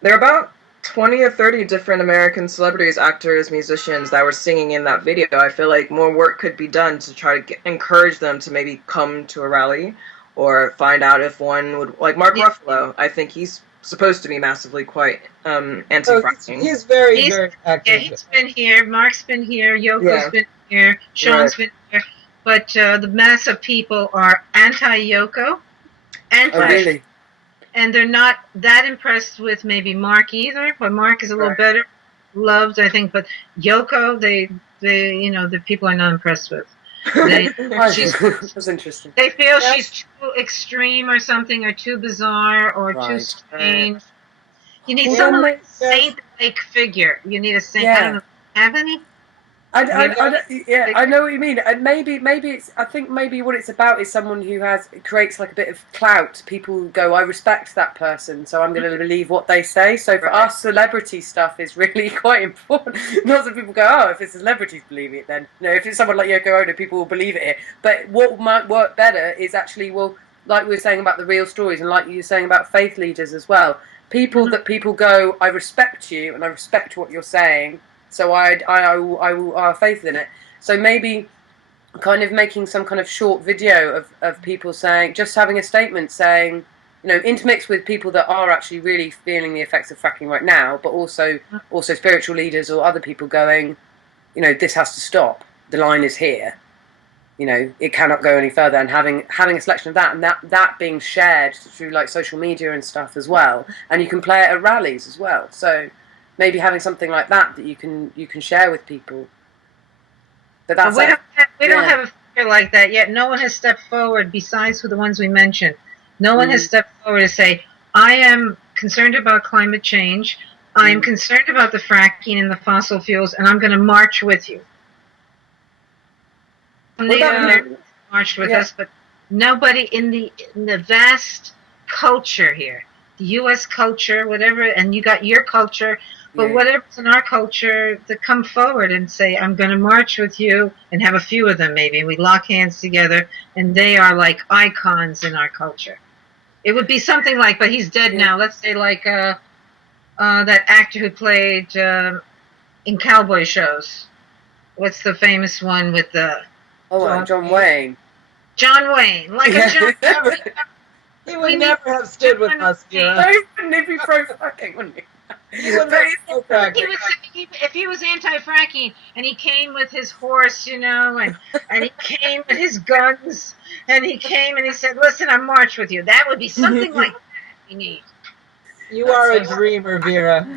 there are about 20 or 30 different American celebrities, actors, musicians that were singing in that video. I feel like more work could be done to try to encourage them to maybe come to a rally, or find out if one would, like Mark Ruffalo. I think he's supposed to be massively quite anti-fracking. He's very, very active. Yeah, he's been here. Mark's been here. Yoko's been here. Sean's been here. But the mass of people are anti-Yoko, really? And they're not that impressed with maybe Mark either. But Mark is a little better loved, I think. But Yoko, the people are not impressed with. That's interesting. They feel she's too extreme or something, or too bizarre, or too strange. You need someone like a saint-like figure. You need a saint. I don't know. Have any? I know what you mean. And maybe it's. I think maybe what it's about is someone who creates like a bit of clout. People go, I respect that person, so I'm going to believe what they say. So for us, celebrity stuff is really quite important. Not that people go, oh, if it's celebrities believing it, then if it's someone like Yoko Ono, people will believe it. But what might work better is actually, like we were saying about the real stories, and like you were saying about faith leaders as well. People that people go, I respect you, and I respect what you're saying. So I have faith in it. So maybe kind of making some kind of short video of people saying, just having a statement saying, intermixed with people that are actually really feeling the effects of fracking right now, but also spiritual leaders or other people going, this has to stop. The line is here. It cannot go any further. And having a selection of that, and that being shared through like social media and stuff as well. And you can play it at rallies as well. So maybe having something like that you can share with people. But that's we don't have a figure like that yet. No one has stepped forward besides for the ones we mentioned. No one has stepped forward to say, I am concerned about climate change. I'm concerned about the fracking and the fossil fuels, and I'm going to march with you. marched with us, but nobody in the vast culture here, the U.S. culture, whatever, and you got your culture, but whatever's in our culture, to come forward and say, I'm going to march with you, and have a few of them maybe, and we lock hands together, and they are like icons in our culture. It would be something like, but he's dead now, let's say like that actor who played in cowboy shows. What's the famous one with the... John Wayne. John Wayne, like a John Wayne. He would never have stood with us, Vera. No, wouldn't he be pro-fracking, wouldn't he? If he was anti-fracking and he came with his horse, and he came with his guns, and he came and he said, listen, I march with you. That would be something like that we need. You are a dreamer, Vera.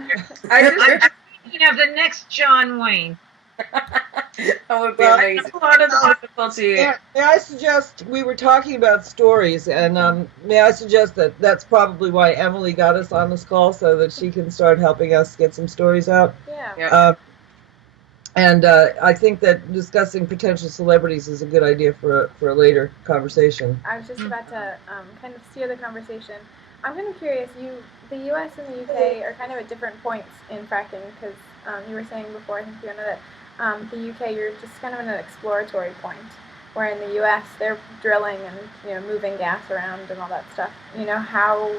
I'm thinking of the next John Wayne. That would be amazing. A lot of the difficulty. May I suggest, we were talking about stories, and may I suggest that that's probably why Emily got us on this call, so that she can start helping us get some stories out. Yeah. And I think that discussing potential celebrities is a good idea for a later conversation. I was just about to kind of steer the conversation. I'm kind of curious, the U.S. and the U.K. are kind of at different points in fracking, because you were saying before, I think, Fiona, that the UK, you're just kind of in an exploratory point, where in the US, they're drilling and, moving gas around and all that stuff. How,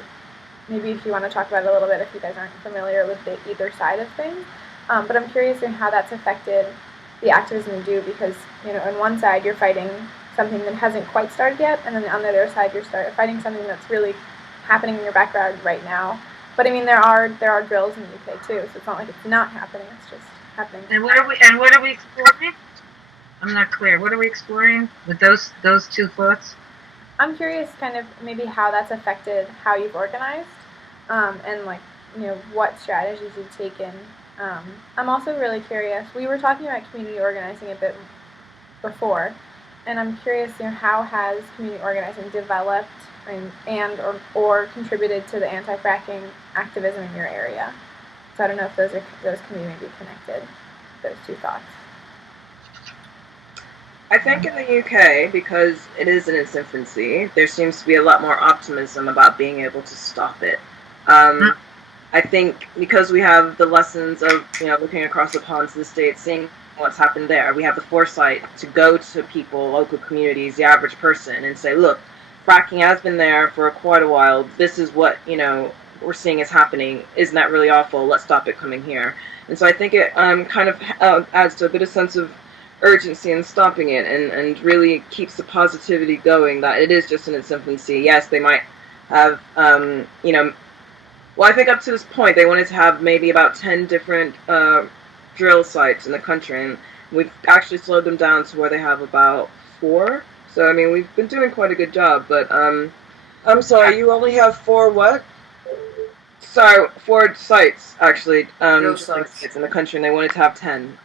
maybe if you want to talk about it a little bit, if you guys aren't familiar with either side of things, but I'm curious in how that's affected the activism you do, because, on one side, you're fighting something that hasn't quite started yet, and then on the other side, you're fighting something that's really happening in your backyard right now. But, I mean, there are drills in the UK, too, so it's not like it's not happening, it's just happening. And what are we exploring? I'm not clear. What are we exploring with those two thoughts? I'm curious kind of maybe how that's affected how you've organized, and what strategies you've taken. I'm also really curious, we were talking about community organizing a bit before, and I'm curious, how has community organizing developed or contributed to the anti-fracking activism in your area? So I don't know if those can be maybe connected, those two thoughts. I think in the UK, because it is in its infancy, there seems to be a lot more optimism about being able to stop it. I think because we have the lessons of, looking across the pond to the States, seeing what's happened there, we have the foresight to go to people, local communities, the average person, and say, look, fracking has been there for quite a while. This is what, we're seeing is happening. Isn't that really awful? Let's stop it coming here. And so I think it kind of adds to a bit of sense of urgency in stopping it, and really keeps the positivity going that it is just in its infancy. Yes, they might have, well, I think up to this point they wanted to have maybe about 10 different drill sites in the country, and we've actually slowed them down to where they have about 4. So, I mean, we've been doing quite a good job, but... I'm sorry, you only have 4 what? Sorry, 4 sites, actually, Drill sites in the country, and they wanted to have 10.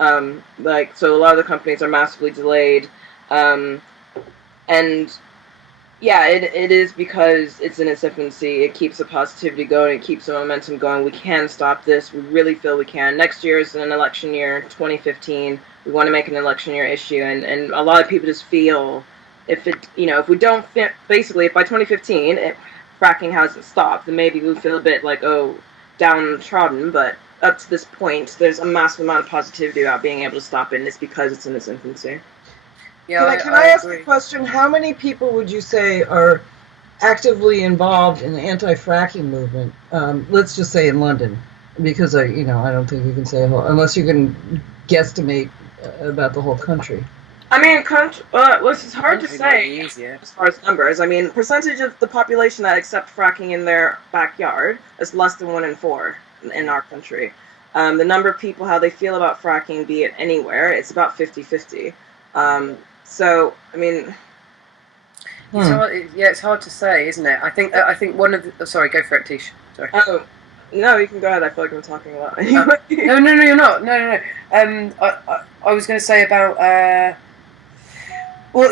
So a lot of the companies are massively delayed, and yeah, it is because it's in its infancy. It keeps the positivity going, it keeps the momentum going. We can stop this, we really feel we can. Next year is an election year, 2015, we want to make an election year issue, and a lot of people just feel, if we don't fit, basically, if by 2015, fracking hasn't stopped, then maybe we feel a bit like, downtrodden, but up to this point, there's a massive amount of positivity about being able to stop it, and it's because it's in its infancy. Yeah, Can I ask a question? How many people would you say are actively involved in the anti-fracking movement? Let's just say in London, because I don't think you can say unless you can guesstimate about the whole country. I mean, it's hard to say as far as numbers. I mean, percentage of the population that accept fracking in their backyard is less than 1 in 4 in our country. The number of people, how they feel about fracking, be it anywhere, it's about 50-50. So, I mean... It's hard to say, isn't it? I think one of the... sorry, go for it, Tisha. Sorry. Oh, no, you can go ahead. I feel like I'm talking a lot. Anyway. No, you're not. No. I was going to say about... well,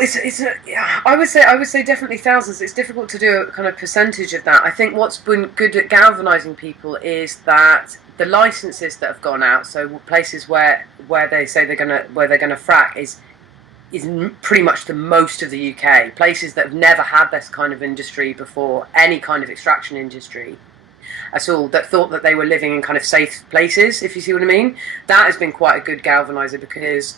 I would say definitely thousands. It's difficult to do a kind of percentage of that. I think what's been good at galvanising people is that the licenses that have gone out, so places where they say they're gonna frack, is pretty much the most of the UK. Places that have never had this kind of industry before, any kind of extraction industry at all, that thought that they were living in kind of safe places, if you see what I mean. That has been quite a good galvanizer, because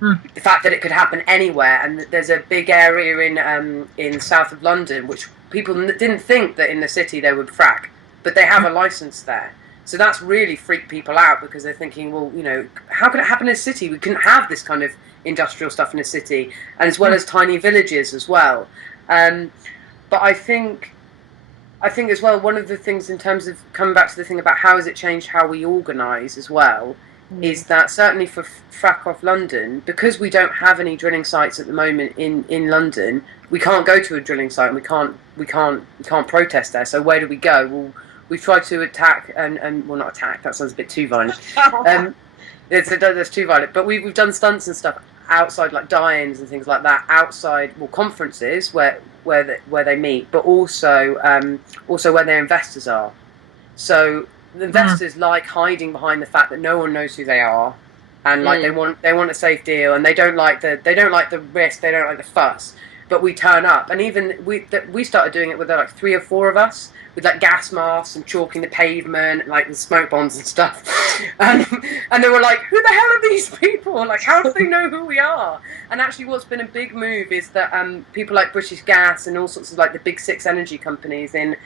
the fact that it could happen anywhere, and there's a big area in south of London which people didn't think that in the city they would frack, but they have a license there. So that's really freaked people out, because they're thinking, well, you know, how could it happen in a city? We couldn't have this kind of industrial stuff in a city, and as well as tiny villages as well. But I think as well, one of the things in terms of coming back to the thing about how has it changed how we organise as well, is that certainly for Frack Off London, because we don't have any drilling sites at the moment in London, we can't go to a drilling site, and we can't protest there. So where do we go? Well, we've tried to attack and well, not attack. That sounds a bit too violent. That's too violent. But we've done stunts and stuff outside, like die-ins and things like that, outside, well, conferences where they meet, but also where their investors are. So the investors like hiding behind the fact that no one knows who they are, and like they want a safe deal, and they don't like the risk, they don't like the fuss. But we turn up, and even we started doing it with like 3 or 4 of us, with like gas masks and chalking the pavement, like the smoke bombs and stuff. And they were like, who the hell are these people? Like, how do they know who we are? And actually what's been a big move is that people like British Gas and all sorts of like the big 6 energy companies in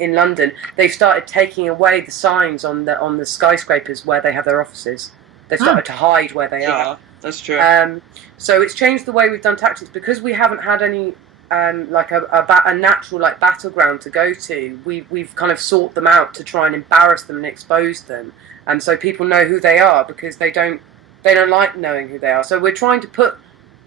London, they've started taking away the signs on the skyscrapers where they have their offices. They've started to hide where they are. That's true. So it's changed the way we've done tactics, because we haven't had any like a natural like battleground to go to. We've kind of sought them out to try and embarrass them and expose them, and so people know who they are, because they don't like knowing who they are. So we're trying to put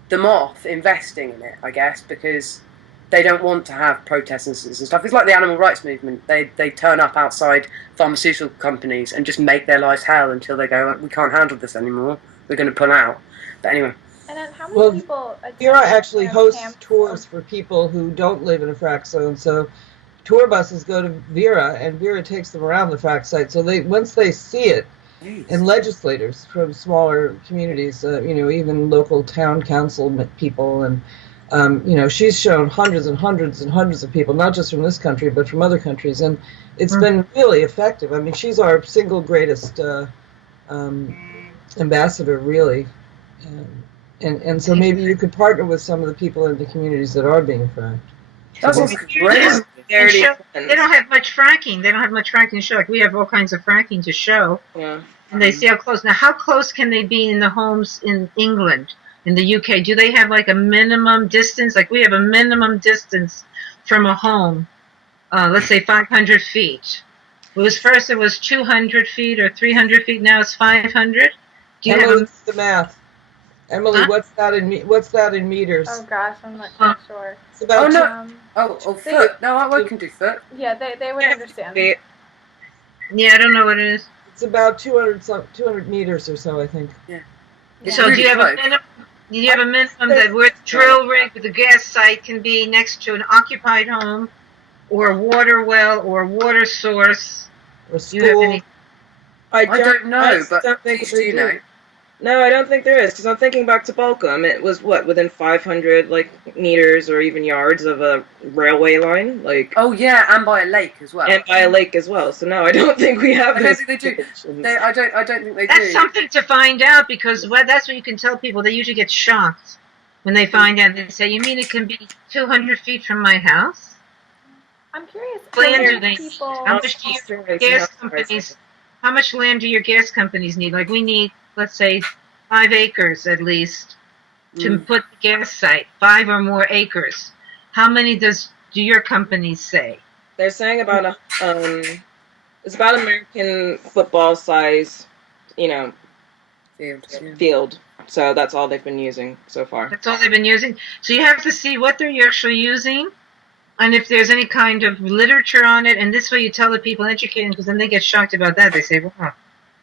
them off investing in it, I guess, because they don't want to have protests and stuff. It's like the animal rights movement. They turn up outside pharmaceutical companies and just make their lives hell until they go, we can't handle this anymore, we're going to pull out. But anyway. And then how many people? Vera actually hosts tours for people who don't live in a frack zone. So tour buses go to Vera, and Vera takes them around the frack site. So once they see it, and legislators from smaller communities, even local town council people, and she's shown hundreds and hundreds and hundreds of people, not just from this country, but from other countries, and it's been really effective. I mean, she's our single greatest ambassador, really. And so maybe you could partner with some of the people in the communities that are being fracked. That's great. They don't have much fracking. They don't have much fracking to show. Like, we have all kinds of fracking to show. Yeah. And they see how close. Now, how close can they be in the homes in England, in the UK? Do they have like a minimum distance? Like, we have a minimum distance from a home, let's say 500 feet. It was 200 feet or 300 feet. Now it's 500. Do you Emily, have the math? Emily, what's that in meters? Oh gosh, I'm not quite sure. It's about foot. No, I can do foot. Yeah, they would understand. Yeah, I don't know what it is. It's about 200 meters or so, I think. Yeah. So really do you have close. a minimum? Do you have a minimum that where the drill rig with the gas site can be next to an occupied home, or a water well, or a water source? Or Do you have school. any? I don't know, but don't think do you know? No, I don't think there is, because I'm thinking back to Balcombe. It was within 500 meters or even yards of a railway line, like. Oh yeah, and by a lake as well. And by a lake as well. So no, I don't think we have. I don't think they do. I don't think they do. That's something to find out, because that's what you can tell people. They usually get shocked when they find out. They say, "You mean it can be 200 feet from my house?" I'm curious. Land do they? People. How much do your gas companies? How much land do your gas companies need? Like, we need, let's say, 5 acres at least to put the gas site. 5 or more acres. How many do your companies say? They're saying about it's about American football size, field. So that's all they've been using so far. That's all they've been using. So you have to see what they're actually using, and if there's any kind of literature on it. And this way you tell the people, educate them, because then they get shocked about that. They say, "Wow,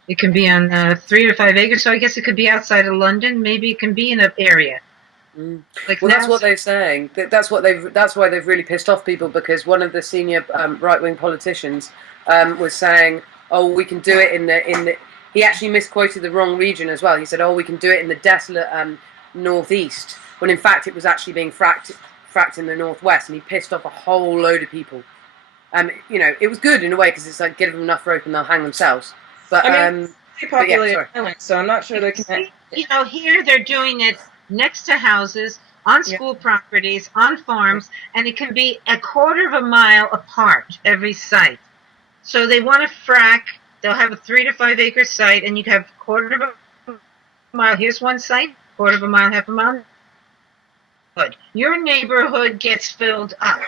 it can be on 3 or 5 acres." So I guess it could be outside of London. Maybe it can be in an area. Like, well, that's what they're saying. That's why they've really pissed off people, because one of the senior right-wing politicians was saying, "Oh, we can do it in the." He actually misquoted the wrong region as well. He said, "Oh, we can do it in the desolate northeast, when in fact it was actually being fracked in the northwest, and he pissed off a whole load of people. You know, it was good in a way because it's like give them enough rope and they'll hang themselves. But I mean, populated island, so I'm not sure they can. You know, here they're doing it next to houses, on school properties, on farms, and it can be a quarter of a mile apart every site. So they want to frack. They'll have a 3 to 5 acre site, and you have a quarter of a mile. Here's one site, quarter of a mile, half a mile. Good. Your neighborhood gets filled up.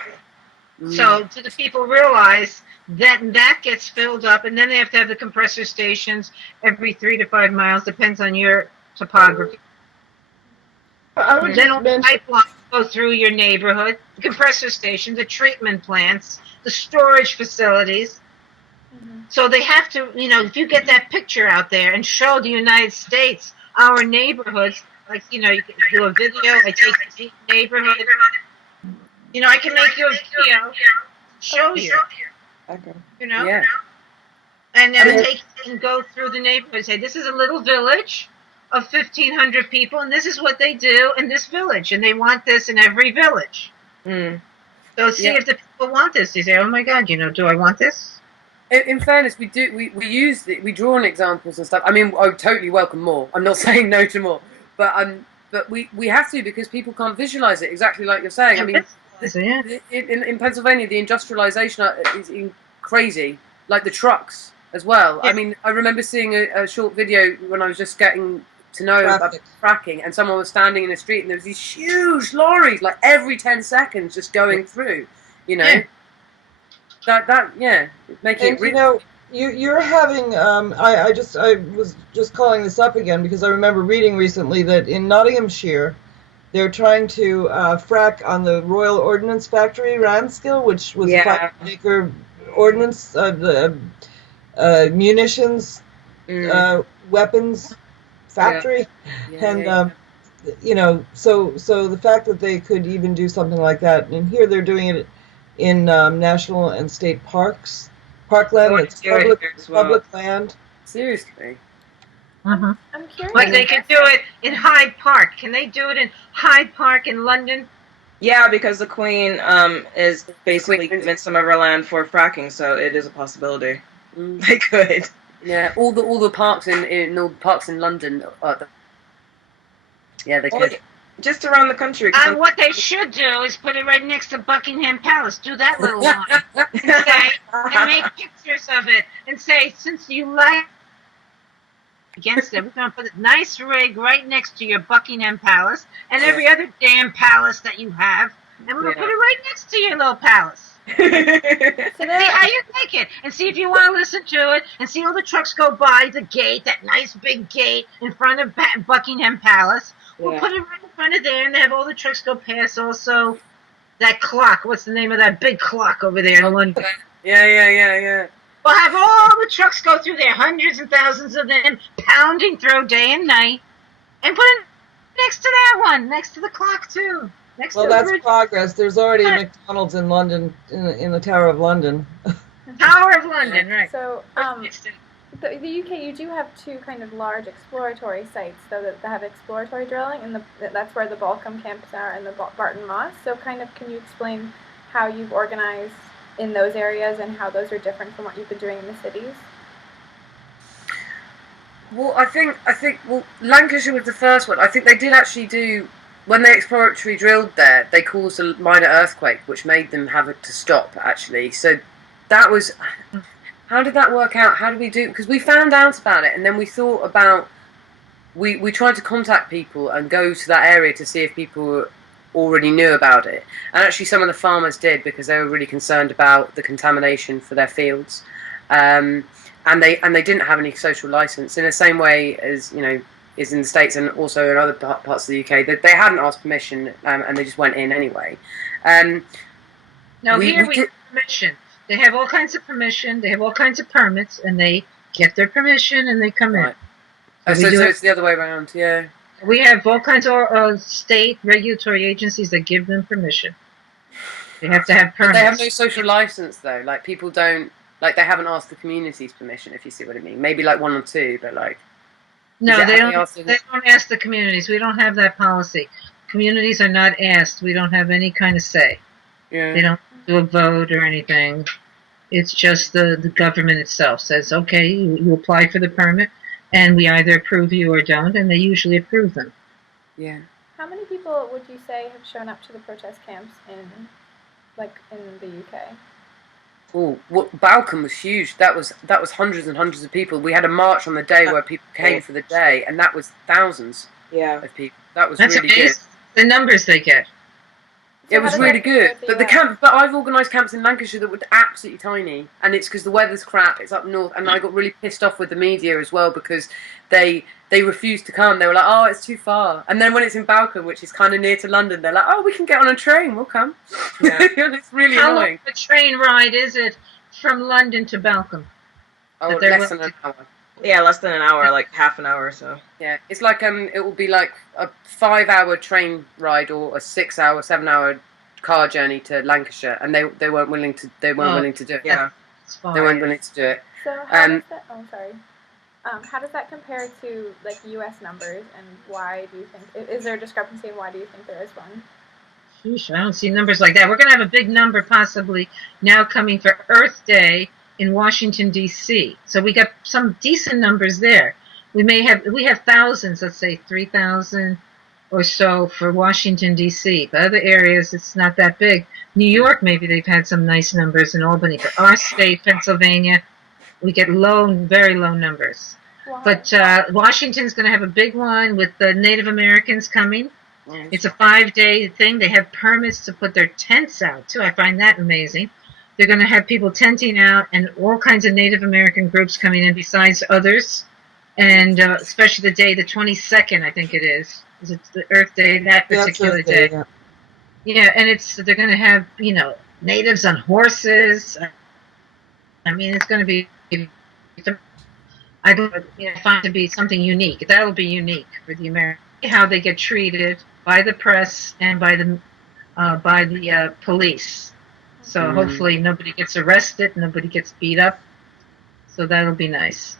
So do the people realize that gets filled up, and then they have to have the compressor stations every 3 to 5 miles, depends on your topography. I would Then just mention, pipelines go through your neighborhood, the compressor stations, the treatment plants, the storage facilities. So they have to, you know, if you get that picture out there and show the United States, our neighborhoods, like, you know, you can do a video, I take the neighborhood. You know, I can make you a video, show you, you know, and then take and go through the neighborhood. Say, this is a little village of 1,500 people, and this is what they do in this village, and they want this in every village. So see if the people want this. You say, oh my God, you know, do I want this? In fairness, we draw on examples and stuff. I mean, I would totally welcome more. I'm not saying no to more, but we have to, because people can't visualize it exactly like you're saying. I mean, in Pennsylvania, the industrialization is crazy, like the trucks as well. I mean, I remember seeing a short video when I was just getting to know about fracking, and someone was standing in the street, and there was these huge lorries, like every 10 seconds, just going through. You know, making it. You know, you're having. I was just calling this up again because I remember reading recently that in Nottinghamshire, they're trying to frack on the Royal Ordnance Factory, Ranskill, which was a 5-acre ordnance, munitions, weapons factory, and you know, so the fact that they could even do something like that, and here they're doing it in national and state parks, parkland. It's public land. Seriously. I'm curious. Like they can do it in Hyde Park. Can they do it in Hyde Park in London? Yeah, because the Queen is basically given some of her land for fracking, so it is a possibility. They could. Yeah, all the parks in London. They could. Just around the country. And what they should do is put it right next to Buckingham Palace. Do that little line. Okay? And make pictures of it and say, since you like against it, we're going to put a nice rig right next to your Buckingham Palace and every other damn palace that you have, and we're going to put it right next to your little palace. See how you like it, and see if you want to listen to it, and see all the trucks go by the gate, that nice big gate in front of Buckingham Palace. We'll put it right in front of there, and they have all the trucks go past. Also, that clock. What's the name of that big clock over there in London? Yeah. We'll have all the trucks go through there, hundreds and thousands of them, pounding through day and night, and put it next to that one, next to the clock too. That's progress. There's already a McDonald's in London, in the Tower of London. Tower of London, right. So, the UK, you do have 2 kind of large exploratory sites, though, that have exploratory drilling, and that's where the Balcombe camps are and the Barton Moss. So, kind of, can you explain how you've organized in those areas and how those are different from what you've been doing in the cities? Well, I think Lancashire was the first one. I think they did actually do, when they exploratory drilled there, they caused a minor earthquake, which made them have to stop, actually. So that was, how did that work out? How did we do, because we found out about it, and then we thought about, we tried to contact people and go to that area to see if people already knew about it. And actually some of the farmers did, because they were really concerned about the contamination for their fields. And they didn't have any social license, in the same way as, you know, is in the States and also in other parts of the UK. They hadn't asked permission, and they just went in anyway. Now here we have permission. They have all kinds of permission. They have all kinds of permits, and they get their permission and they come in. So it's the other way around, yeah. We have all kinds of state regulatory agencies that give them permission. They have to have permits. But they have no social license, though. Like, people don't, like, they haven't asked the community's permission, if you see what I mean. Maybe, like, 1 or 2, but, like... No, Is it they how don't. They don't ask the communities. We don't have that policy. Communities are not asked. We don't have any kind of say. Yeah. They don't do a vote or anything. It's just the government itself says, okay, you apply for the permit, and we either approve you or don't, and they usually approve them. Yeah. How many people would you say have shown up to the protest camps in the UK? Oh, Balcombe was huge. That was hundreds and hundreds of people. We had a march on the day where people came for the day, and that was thousands of people. That was That's really amazing. good. The numbers they get. So It was how does really that compare good. to But the US? camp, but I've organised camps in Lancashire that were absolutely tiny, and it's because the weather's crap. It's up north, and I got really pissed off with the media as well because they refused to come. They were like, "Oh, it's too far." And then when it's in Balcombe, which is kind of near to London, they're like, "Oh, we can get on a train. We'll come." Yeah. It's really How annoying. long of a train ride is it from London to Balcombe? Oh, That they're less than an hour. Yeah, less than an hour, like half an hour or so. Yeah, it's like it will be like a 5-hour train ride or a 6-hour, 7-hour car journey to Lancashire, and they weren't willing to. They weren't willing to do it. Yeah. It's far. They weren't willing to do it. So how does that? Oh, sorry. How does that compare to like U.S. numbers, and why do you think? Is there a discrepancy, and why do you think there is one? Sheesh, I don't see numbers like that. We're going to have a big number possibly now coming for Earth Day in Washington, D.C. So we got some decent numbers there. We have thousands, let's say 3,000 or so for Washington, D.C. But other areas, it's not that big. New York, maybe they've had some nice numbers in Albany. But our state, Pennsylvania, we get very low numbers. Wow. But Washington's going to have a big one with the Native Americans coming. It's a 5-day thing. They have permits to put their tents out, too. I find that amazing. They're going to have people tenting out and all kinds of Native American groups coming in besides others. And especially the day, the 22nd, I think it is. It's the Earth Day, that particular day. Yeah, and they're going to have, natives on horses. I mean, it's going to be, I find it to be something unique. That'll be unique for the Americans. How they get treated by the press and by the police. So hopefully nobody gets arrested, nobody gets beat up. So that'll be nice.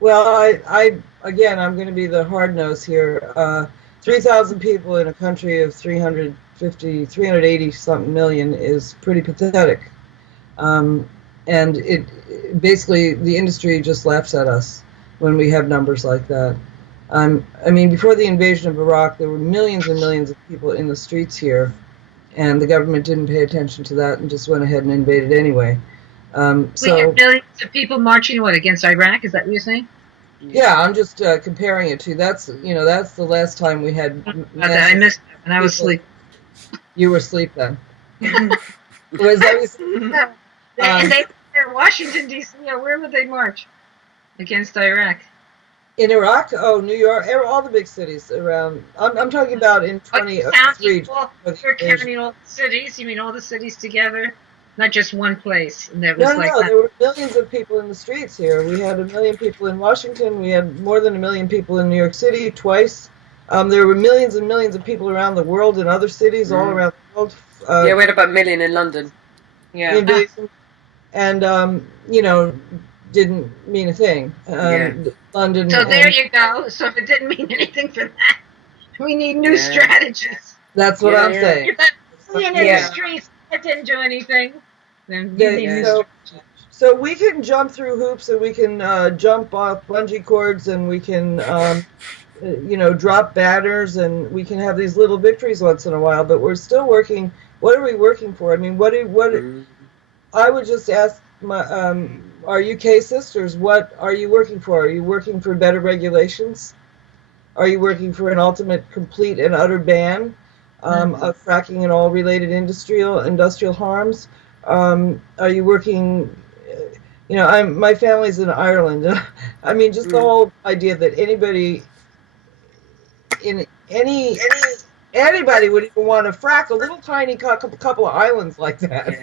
Well, I'm going to be the hard nose here. 3,000 people in a country of 380 something million is pretty pathetic. And it basically, the industry just laughs at us when we have numbers like that. I mean, before the invasion of Iraq, there were millions and millions of people in the streets here, and the government didn't pay attention to that and just went ahead and invaded anyway. We have millions of people marching, against Iraq? Is that what you're saying? Yeah, I'm just comparing it to, that's the last time we had... I missed that, and I was asleep. You were asleep then. Was that and they were in Washington, D.C., where would they march against Iraq? In Iraq? Oh, New York, all the big cities around. I'm talking about in 2003. You're counting all the cities? You mean all the cities together? Not just one place? And that was No, there were millions of people in the streets here. We had 1 million people in Washington. We had more than 1 million people in New York City twice. There were millions and millions of people around the world in other cities all around the world. Yeah, we had about 1 million in London. Yeah. And, didn't mean a thing. London. So there you go. So if it didn't mean anything for that, we need new strategies. That's what I'm saying. In the streets, that didn't do anything. Then you need new strategies. So we can jump through hoops, and we can jump off bungee cords, and we can, drop banners, and we can have these little victories once in a while. But we're still working. What are we working for? I mean, I would just ask our UK sisters, what are you working for? Are you working for better regulations? Are you working for an ultimate, complete, and utter ban of fracking and all related industrial harms? Are you working? My family's in Ireland. I mean, just the whole idea that anybody would even want to frack a little tiny couple of islands like that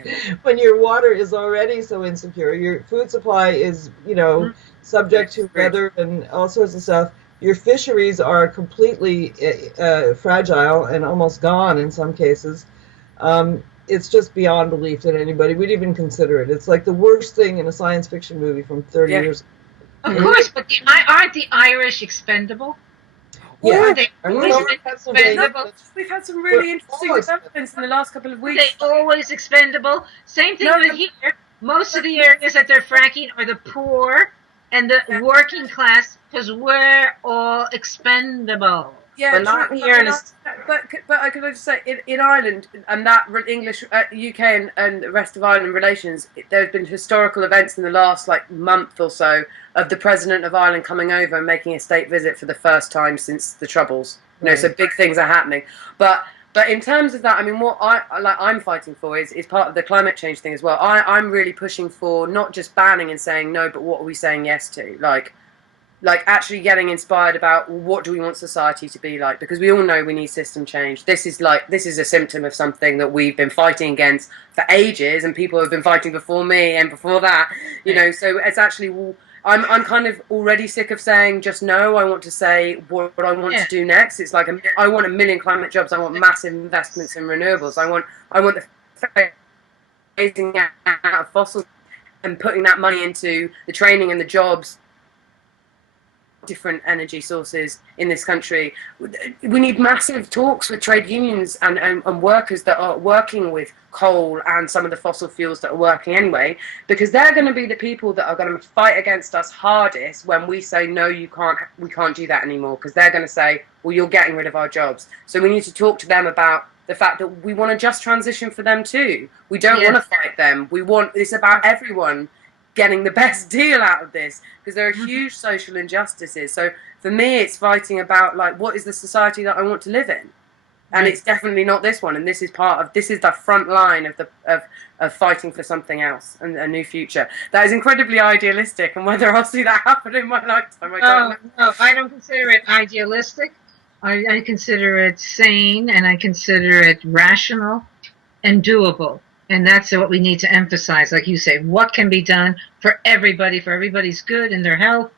when your water is already so insecure. Your food supply is, subject to weather and all sorts of stuff. Your fisheries are completely fragile and almost gone in some cases. It's just beyond belief that anybody would even consider it. It's like the worst thing in a science fiction movie from 30 years ago. Of course, but aren't the Irish expendable? Yeah. Are they And always we're expendable? We've had some really interesting always- developments in the last couple of Are weeks. they always expendable? Same thing with here. Most of the areas that they're fracking are the poor and the working class because we're all expendable. Yeah, But not true, here in but can I just say, in Ireland and that English, UK and the rest of Ireland relations, there's been historical events in the last like month or so of the president of Ireland coming over and making a state visit for the first time since the Troubles. You know, so big things are happening. But in terms of that, I mean, what I'm fighting for is part of the climate change thing as well. I'm really pushing for not just banning and saying no, but what are we saying yes to? Like actually getting inspired about what do we want society to be like, because we all know we need system change. This is a symptom of something that we've been fighting against for ages, and people have been fighting before me and before that, you know. So it's actually, I'm kind of already sick of saying just no. I want to say what I want to do next. It's like I want 1 million climate jobs. I want massive investments in renewables. I want the phasing out of fossil and putting that money into the training and the jobs, different energy sources in this country. We need massive talks with trade unions and workers that are working with coal and some of the fossil fuels that are working anyway, because they're going to be the people that are going to fight against us hardest when we say no, we can't do that anymore, because they're going to say, well, you're getting rid of our jobs. So we need to talk to them about the fact that we want a just transition for them too. We don't want to fight them. It's about everyone getting the best deal out of this, because there are huge social injustices. So for me, it's fighting about like, what is the society that I want to live in, and it's definitely not this one. And this is the front line of fighting for something else and a new future. That is incredibly idealistic, and whether I'll see that happen in my lifetime, I don't know. No, I don't consider it idealistic. I consider it sane, and I consider it rational and doable. And that's what we need to emphasize, like you say, what can be done for everybody's good and their health,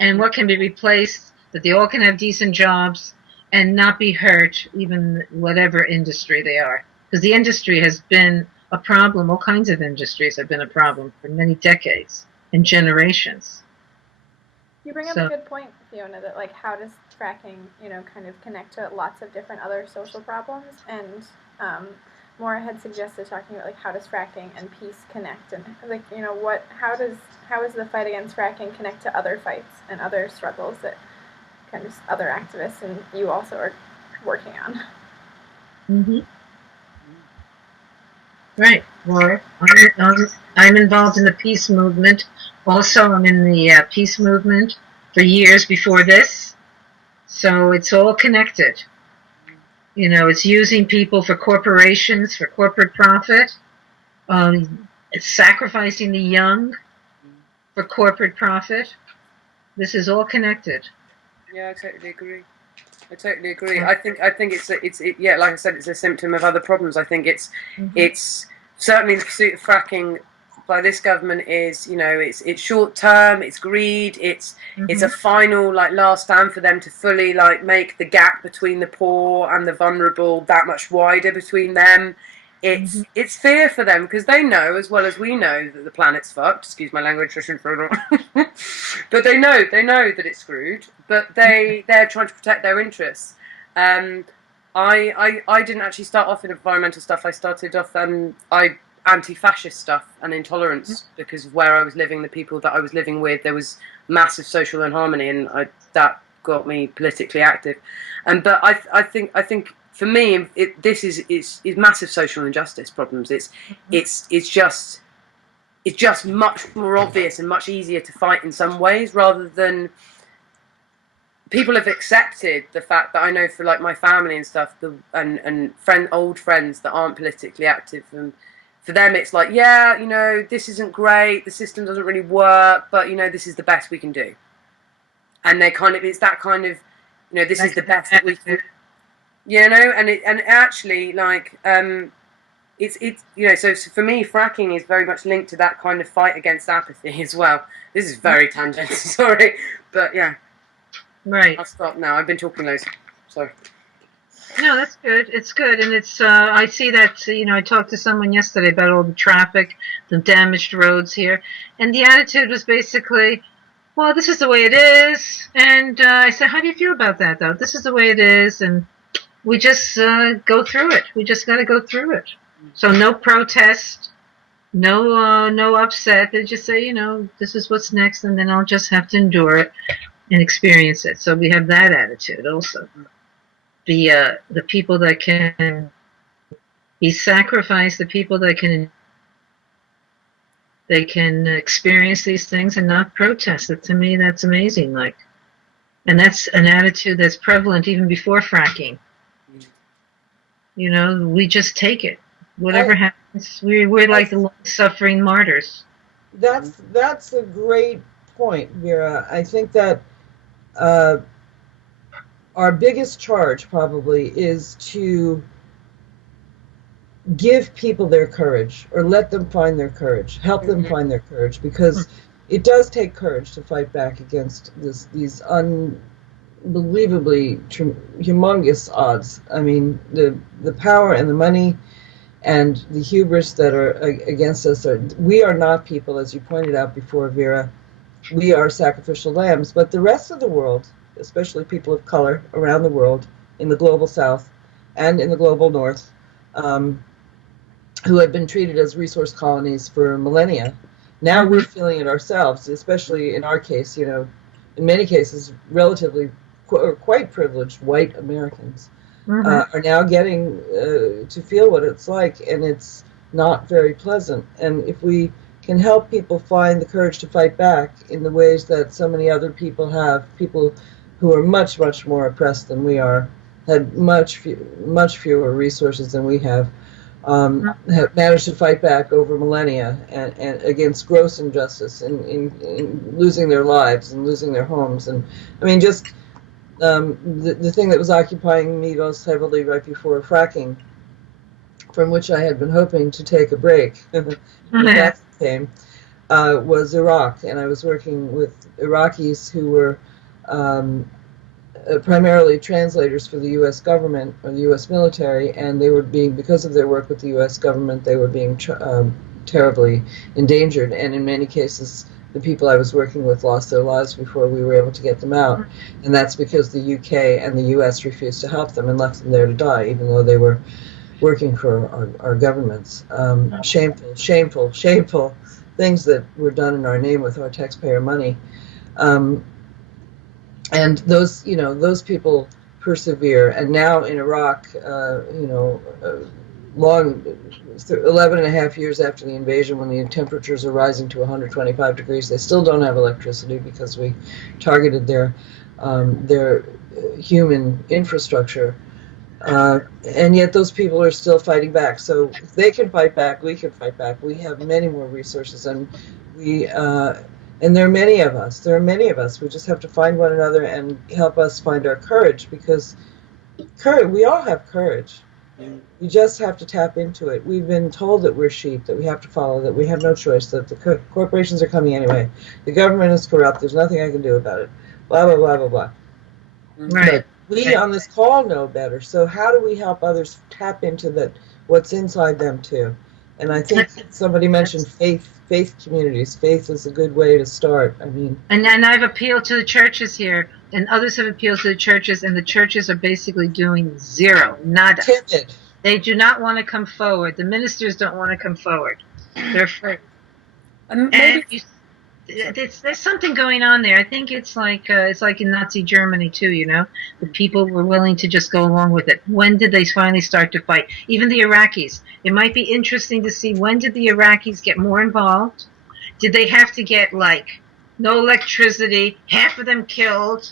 and what can be replaced, that they all can have decent jobs and not be hurt, even whatever industry they are. Because the industry has been a problem, all kinds of industries have been a problem for many decades and generations. You bring up a good point, Fiona, that like how does fracking, kind of connect to lots of different other social problems, and Maura had suggested talking about like how does fracking and peace connect, and like how is the fight against fracking connect to other fights and other struggles that kind of other activists and you also are working on. Mm-hmm. Right. Well, I'm involved in the peace movement. Also, I'm in the peace movement for years before this, so it's all connected. It's using people for corporations, for corporate profit. It's sacrificing the young for corporate profit. This is all connected. Yeah, I totally agree. I think it's yeah, like I said, it's a symptom of other problems. I think it's certainly the pursuit of fracking by this government is, it's short term, it's greed, it's a final last stand for them to fully make the gap between the poor and the vulnerable that much wider between them. It's fear for them, because they know as well as we know that the planet's fucked. Excuse my language, I shouldn't throw it on. But they know that it's screwed. But they're trying to protect their interests. I didn't actually start off in environmental stuff. I started off anti-fascist stuff and intolerance, because of where I was living, the people that I was living with, there was massive social inharmony, and that got me politically active. But I think for me, this is massive social injustice problems. It's just much more obvious and much easier to fight in some ways, rather than people have accepted the fact that I know for my family and stuff, and old friends that aren't politically active, and for them it's like, yeah, this isn't great, the system doesn't really work, but this is the best we can do. And they it's that kind of, this is the best that we can, and actually it's so for me, fracking is very much linked to that kind of fight against apathy as well. This is very tangential, sorry, but yeah. Right. I'll stop now. I've been talking loads. Sorry. No, that's good. It's good, and it's. I see that. I talked to someone yesterday about all the traffic, the damaged roads here, and the attitude was basically, well, this is the way it is. And I said, how do you feel about that, though? This is the way it is, and we just go through it. We just got to go through it. So no protest, no upset. They just say, this is what's next, and then I'll just have to endure it and experience it. So we have that attitude also. The people that can be sacrificed, the people that can experience these things and not protest it. To me, that's amazing. And that's an attitude that's prevalent even before fracking. We just take it. Whatever happens, we're like the long-suffering martyrs. That's a great point, Vera. I think that our biggest charge probably is to give people their courage, or let them find their courage, help them find their courage, because it does take courage to fight back against these unbelievably humongous odds. I mean, the power and the money and the hubris that are against us. We are not people, as you pointed out before, Vera. We are sacrificial lambs, but the rest of the world, especially people of color around the world, in the global south and in the global north, who have been treated as resource colonies for millennia. Now we're feeling it ourselves, especially in our case, in many cases, relatively or quite privileged white Americans are now getting to feel what it's like, and it's not very pleasant. And if we can help people find the courage to fight back in the ways that so many other people have, people who are much, much more oppressed than we are, had much fewer resources than we have managed to fight back over millennia and against gross injustice in losing their lives and losing their homes. And I mean, just the thing that was occupying me most heavily right before fracking, from which I had been hoping to take a break, that came, was Iraq. And I was working with Iraqis who were primarily translators for the U.S. government or the U.S. military, and they were because of their work with the U.S. government, they were being terribly endangered, and in many cases, the people I was working with lost their lives before we were able to get them out, and that's because the U.K. and the U.S. refused to help them and left them there to die, even though they were working for our governments. Shameful things that were done in our name with our taxpayer money. And those people persevere. And now in Iraq, 11 and a half years after the invasion, when the temperatures are rising to 125 degrees, they still don't have electricity because we targeted their human infrastructure. And yet those people are still fighting back. So if they can fight back, we can fight back. We have many more resources, and and there are many of us. We just have to find one another and help us find our courage, because we all have courage. We just have to tap into it. We've been told that we're sheep, that we have to follow, that we have no choice, that the corporations are coming anyway. The government is corrupt. There's nothing I can do about it. Blah, blah, blah, blah, blah. Right. But we on this call know better. So how do we help others tap into what's inside them too? And I think somebody mentioned faith communities. Faith is a good way to start. I mean, and I've appealed to the churches here, and others have appealed to the churches, and the churches are basically doing zero, nada. Timid. They do not want to come forward. The ministers don't want to come forward. They're afraid. There's something going on there. I think it's like in Nazi Germany too. The people were willing to just go along with it. When did they finally start to fight? Even the Iraqis. It might be interesting to see, when did the Iraqis get more involved? Did they have to get no electricity, half of them killed,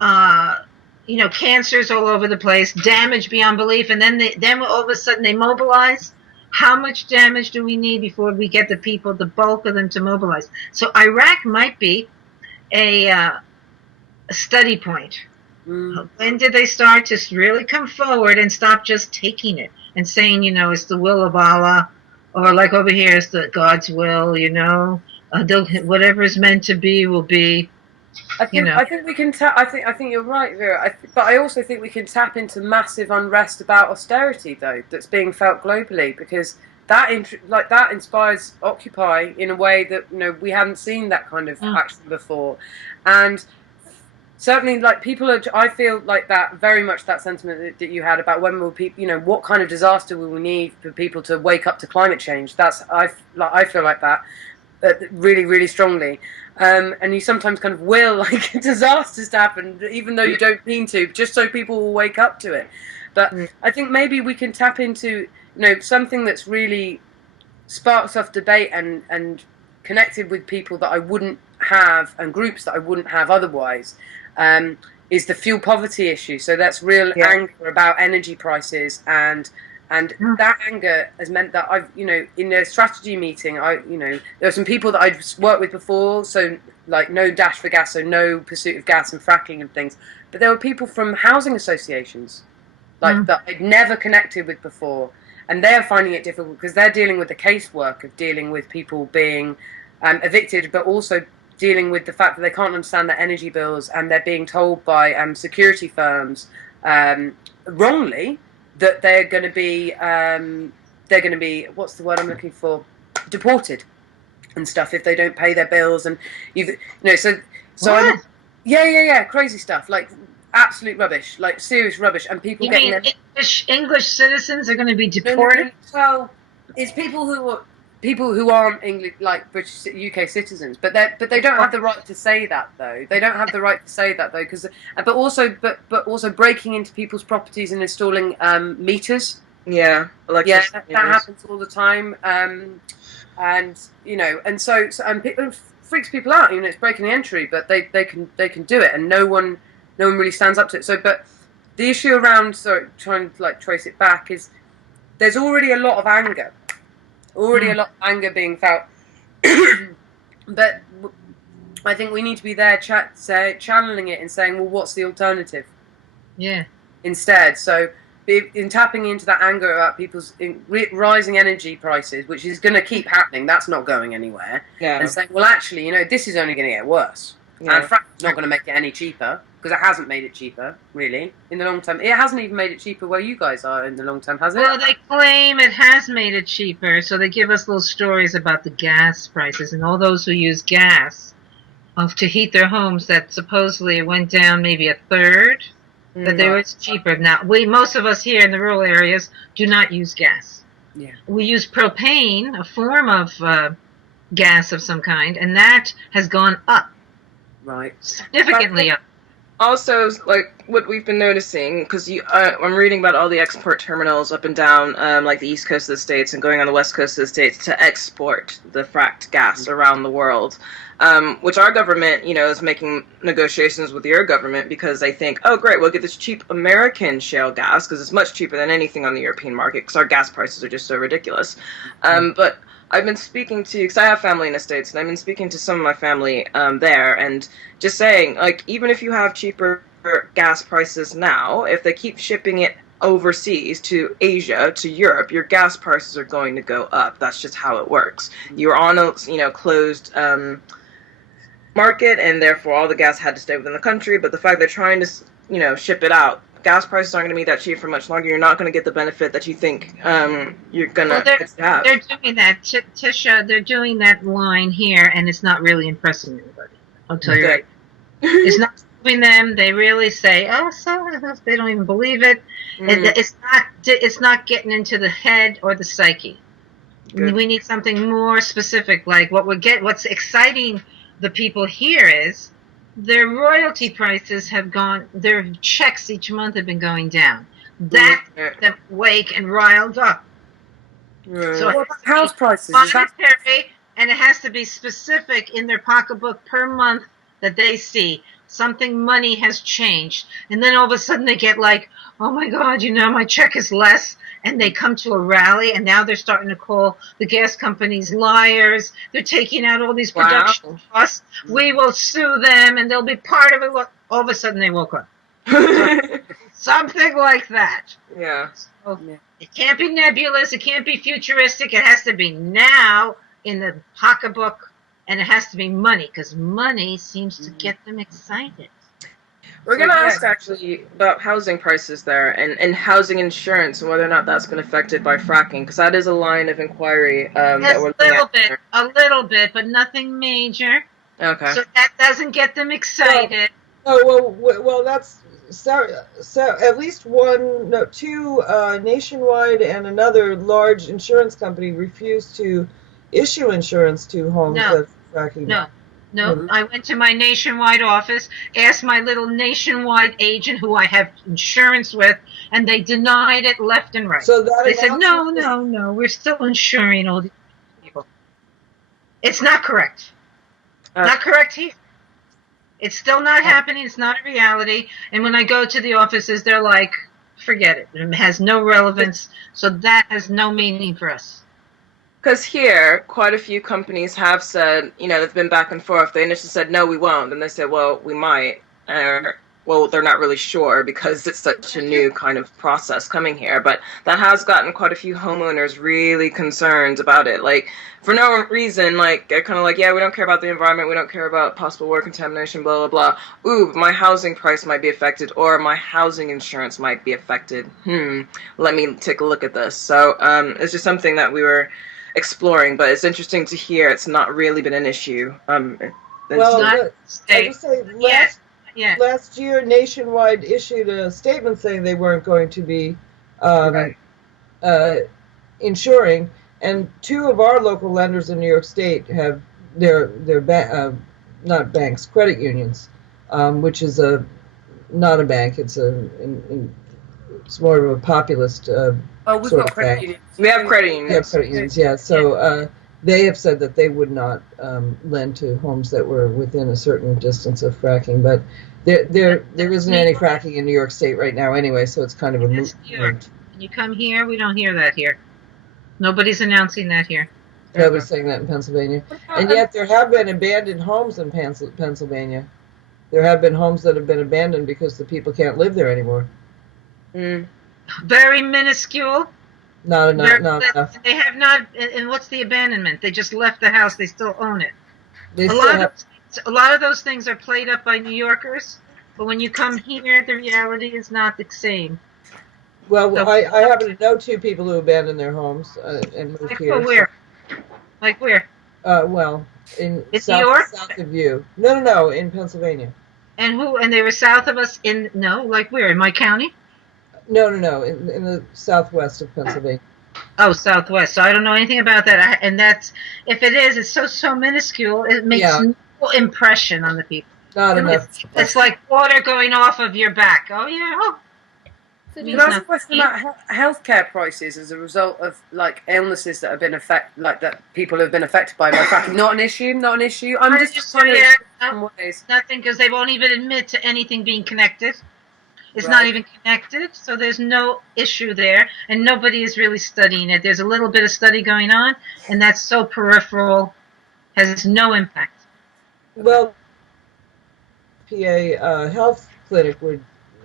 cancers all over the place, damage beyond belief, and then all of a sudden they mobilize? How much damage do we need before we get the people, the bulk of them, to mobilize? So Iraq might be a study point. When did they start to really come forward and stop just taking it and saying, it's the will of Allah, or like over here, it's the God's will, whatever is meant to be will be. I think we can tap. I think you're right, Vera. But I also think we can tap into massive unrest about austerity, though, that's being felt globally. Because that inspires Occupy in a way that we haven't seen that kind of action before, and certainly like people are. I feel like that very much that sentiment that you had about when will people, what kind of disaster will we need for people to wake up to climate change. I feel like that really, really strongly. And you sometimes kind of will like disasters to happen, even though you don't mean to, just so people will wake up to it. But I think maybe we can tap into something that's really sparks off debate and connected with people that I wouldn't have and groups that I wouldn't have otherwise. Is the fuel poverty issue. So that's real anger about energy prices, and that anger has meant that I've, in a strategy meeting, there are some people that I'd worked with before, so like no dash for gas, so no pursuit of gas and fracking and things. But there were people from housing associations, like that I'd never connected with before, and they're finding it difficult because they're dealing with the casework of dealing with people being evicted, but also dealing with the fact that they can't understand their energy bills, and they're being told by security firms wrongly that they're going to be what's the word I'm looking for, deported and stuff if they don't pay their bills, and crazy stuff, like absolute rubbish, like serious rubbish, and people getting English citizens are going to be deported. Well, it's people who aren't English, like British UK citizens, but they don't have the right to say that though. They don't have the right to say that though, because but also breaking into people's properties and installing meters. Yeah, that happens all the time, and so it freaks people out. It's breaking the entry, but they can do it, and no one really stands up to it. So, but the issue around trying to like trace it back is there's already a lot of anger. A lot of anger being felt, but I think we need to be there channeling it and saying, well, what's the alternative? Yeah. Instead, so in tapping into that anger about people's rising energy prices, which is going to keep happening, that's not going anywhere. Yeah. And saying, well, actually, this is only going to get worse. Yeah. And Frack's not going to make it any cheaper, because it hasn't made it cheaper, really, in the long term. It hasn't even made it cheaper where you guys are in the long term, has it? Well, they claim it has made it cheaper, so they give us little stories about the gas prices and all those who use gas to heat their homes, that supposedly it went down maybe a third, but they were cheaper. Now, most of us here in the rural areas do not use gas. Yeah. We use propane, a form of gas of some kind, and that has gone up. Right. Significantly up. Also, like what we've been noticing, because I'm reading about all the export terminals up and down, like the east coast of the states and going on the west coast of the states to export the fracked gas around the world, which our government, is making negotiations with your government because they think, oh great, we'll get this cheap American shale gas because it's much cheaper than anything on the European market because our gas prices are just so ridiculous. But I've been speaking to, because I have family in the States, and I've been speaking to some of my family there, and just saying, like, even if you have cheaper gas prices now, if they keep shipping it overseas to Asia, to Europe, your gas prices are going to go up. That's just how it works. You're on a, closed market, and therefore all the gas had to stay within the country, but the fact they're trying to, ship it out, gas prices aren't going to be that cheap for much longer. You're not going to get the benefit that you think you're going to have. They're doing that, Tisha. They're doing that line here, and it's not really impressing anybody. I'll tell you right. It's not moving them. They really say, "Oh, so they don't even believe it." It's not getting into the head or the psyche. Good. We need something more specific, like what's exciting the people here is their royalty prices have gone, their checks each month have been going down. That them wake and riled up. Right. So what about house prices? Monetary, and it has to be specific in their pocketbook per month that they see. Something money has changed. And then all of a sudden they get like, oh my God, my check is less. And they come to a rally, and now they're starting to call the gas companies liars. They're taking out all these production costs. We will sue them, and they'll be part of it. All of a sudden, they woke up. Something like that. Yeah. So it can't be nebulous. It can't be futuristic. It has to be now in the pocketbook, and it has to be money, because money seems to get them excited. We're So, going to yeah. ask actually about housing prices there and housing insurance and whether or not that's been affected by fracking, because that is a line of inquiry that Yes, we're a looking little at. bit, but nothing major. Okay. So that doesn't get them excited. Well, that's so at least one, no, two Nationwide and another large insurance company refused to issue insurance to homes No. that are fracking. No, Mhm. I went to my Nationwide office, asked my little Nationwide agent who I have insurance with, and they denied it left and right. So that They said, no, announcement no, no, we're still insuring all these people. It's not correct. Not correct here. It's still not happening. It's not a reality. And when I go to the offices, they're like, forget it. It has no relevance. So that has no meaning for us. Because here, quite a few companies have said, they've been back and forth. They initially said, no, we won't. And they said, well, we might. Well, they're not really sure because it's such a new kind of process coming here. But that has gotten quite a few homeowners really concerned about it. Like, for no reason, like, they're kind of like, yeah, we don't care about the environment. We don't care about possible water contamination, blah, blah, blah. Ooh, my housing price might be affected, or my housing insurance might be affected. Let me take a look at this. So it's just something that we were exploring, but it's interesting to hear it's not really been an issue. Well, I just say last year Nationwide issued a statement saying they weren't going to be insuring, and two of our local lenders in New York State have their not banks, credit unions, which is not a bank. It's it's more of a populist we've sort got of credit bank. unions. We have credit unions. We have credit unions, yeah. So they have said that they would not lend to homes that were within a certain distance of fracking, but there isn't any fracking in New York State right now anyway, so it's kind of a moot point. When you come here, we don't hear that here. Nobody's announcing that here. Nobody's saying that in Pennsylvania. And yet there have been abandoned homes in Pennsylvania. There have been homes that have been abandoned because the people can't live there anymore. Very minuscule. Not enough. They have not. And what's the abandonment? They just left the house. They still own it. A lot of those things are played up by New Yorkers, but when you come here, the reality is not the same. Well, so, I happen to know two people who abandoned their homes and moved here. Where? Like where? Well, in New York? South of you. No, in Pennsylvania. And who? And they were south of us like where? In my county? No, in the southwest of Pennsylvania. Oh, southwest. So I don't know anything about that. And that's, if it is, it's so minuscule. It makes no impression on the people. Not enough. It's like water going off of your back. Oh yeah. Oh. So can I ask a question about healthcare prices as a result of like illnesses that have been that people have been affected by fracking? Not an issue. I'm just trying to nothing, because they won't even admit to anything being connected. It's not even connected, so there's no issue there, and nobody is really studying it. There's a little bit of study going on, and that's so peripheral, has no impact. Well, PA health clinic would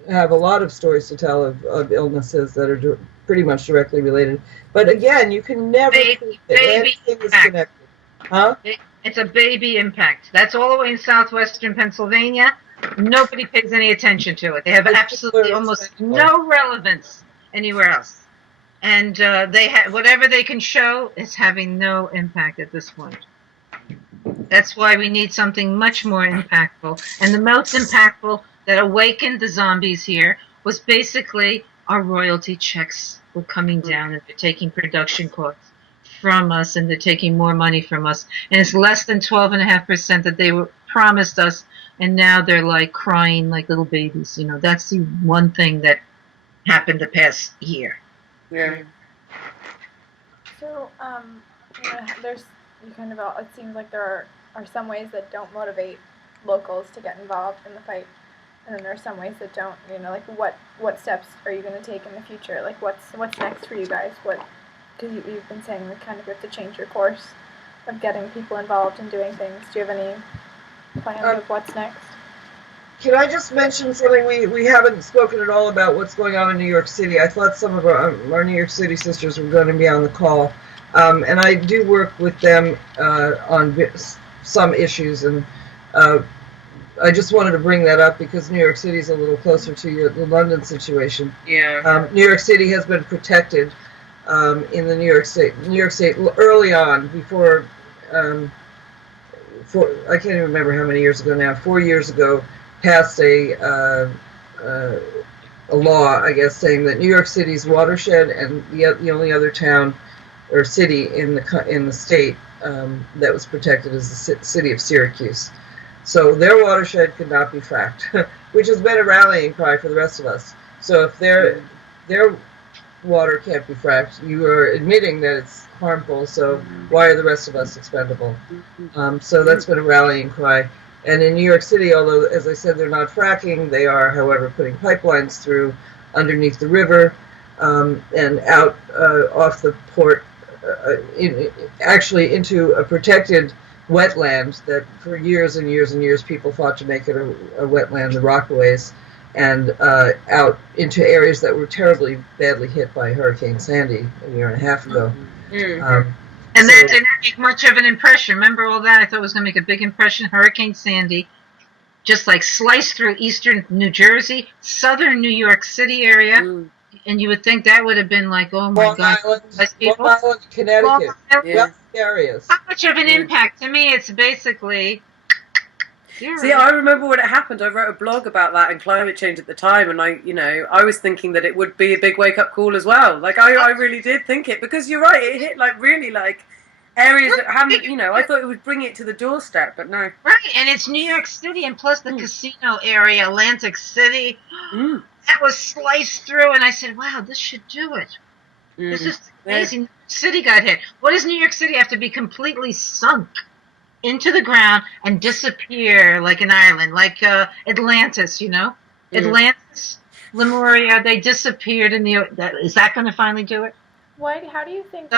have a lot of stories to tell of illnesses that are pretty much directly related. But again, you can never prove that anything is connected. Huh? It's a baby impact. That's all the way in southwestern Pennsylvania. Nobody pays any attention to it. They have absolutely almost no relevance anywhere else. And they whatever they can show is having no impact at this point. That's why we need something much more impactful. And the most impactful that awakened the zombies here was basically our royalty checks were coming down, and they're taking production costs from us, and they're taking more money from us. And it's less than 12.5% that they were promised us, and now they're like crying like little babies. That's the one thing that happened the past year. Yeah. So, it seems like there are some ways that don't motivate locals to get involved in the fight, and then there are some ways that don't. Like what steps are you going to take in the future? Like what's next for you guys? Because you've been saying you have to change your course of getting people involved and doing things. Do you have any plans of what's next? Can I just mention something? We haven't spoken at all about what's going on in New York City. I thought some of our New York City sisters were going to be on the call. And I do work with them on some issues, and I just wanted to bring that up because New York City is a little closer to the London situation. Yeah. New York City has been protected in the New York State early on before. I can't even remember how many years ago now. 4 years ago, passed a law, I guess, saying that New York City's watershed and the only other town or city in the state that was protected is the city of Syracuse. So their watershed could not be fracked, which has been a rallying cry for the rest of us. So if their water can't be fracked, you are admitting that it's harmful, so why are the rest of us expendable? So that's been a rallying cry. And in New York City, although, as I said, they're not fracking, they are, however, putting pipelines through underneath the river and out off the port, actually into a protected wetland that for years and years and years people fought to make it a wetland, the Rockaways, and out into areas that were terribly badly hit by Hurricane Sandy a year and a half ago. And that didn't make much of an impression. Remember all that? I thought it was going to make a big impression. Hurricane Sandy just like sliced through eastern New Jersey, southern New York City area, and you would think that would have been like, oh my Long God. Long Island, Connecticut. Areas. How much of an impact? To me, it's basically... See, I remember when it happened, I wrote a blog about that and climate change at the time, and I was thinking that it would be a big wake-up call as well. Like, I really did think it, because you're right, it hit, like, really, like, areas that hadn't, I thought it would bring it to the doorstep, but no. Right, and it's New York City, and plus the casino area, Atlantic City, that was sliced through, and I said, wow, this should do it. This is amazing. New York City got hit. What does New York City have to be completely sunk into the ground and disappear like an island, like Atlantis, Atlantis, Lemuria, they disappeared in the... Is that going to finally do it? How do you think...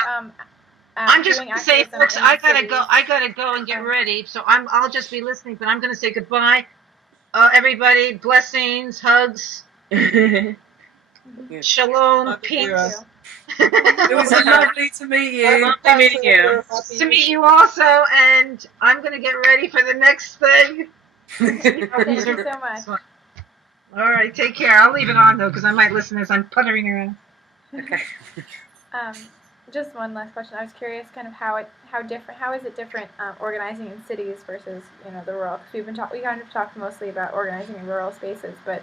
I'm just going to say, folks, I gotta go and get ready, so I'll just be listening, but I'm going to say goodbye. Everybody, blessings, hugs, shalom, peace. It was lovely to meet you. Lovely meeting you. To meet you also, and I'm going to get ready for the next thing. Thank you so much. All right, take care. I'll leave it on, though, because I might listen as I'm puttering around. Okay. Just one last question. I was curious, kind of how is it different organizing in cities versus the rural? Because we kind of talked mostly about organizing in rural spaces, but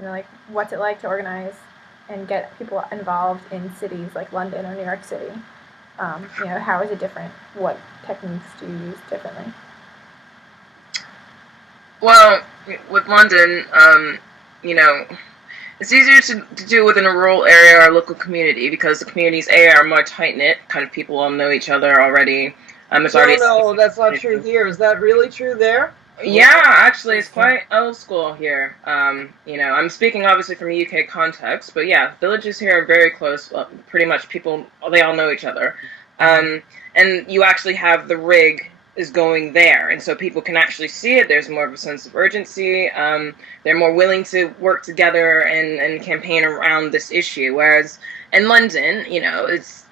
like what's it like to organize and get people involved in cities like London or New York City? How is it different? What techniques do you use differently? Well, with London, it's easier to do within a rural area or a local community because the communities are more tight-knit, kind of people all know each other already. No, that's not true here. Is that really true there? Yeah, actually, it's quite old school here. I'm speaking obviously from a UK context, but yeah, villages here are very close. Well, pretty much people, they all know each other. And you actually have the rig is going there, and so people can actually see it. There's more of a sense of urgency. They're more willing to work together and campaign around this issue. Whereas in London, it's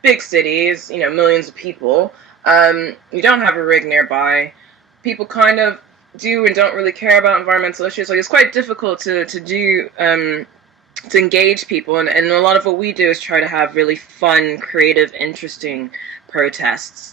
big cities, millions of people. You don't have a rig nearby. People kind of do and don't really care about environmental issues. Like, it's quite difficult to do to engage people, and a lot of what we do is try to have really fun, creative, interesting protests.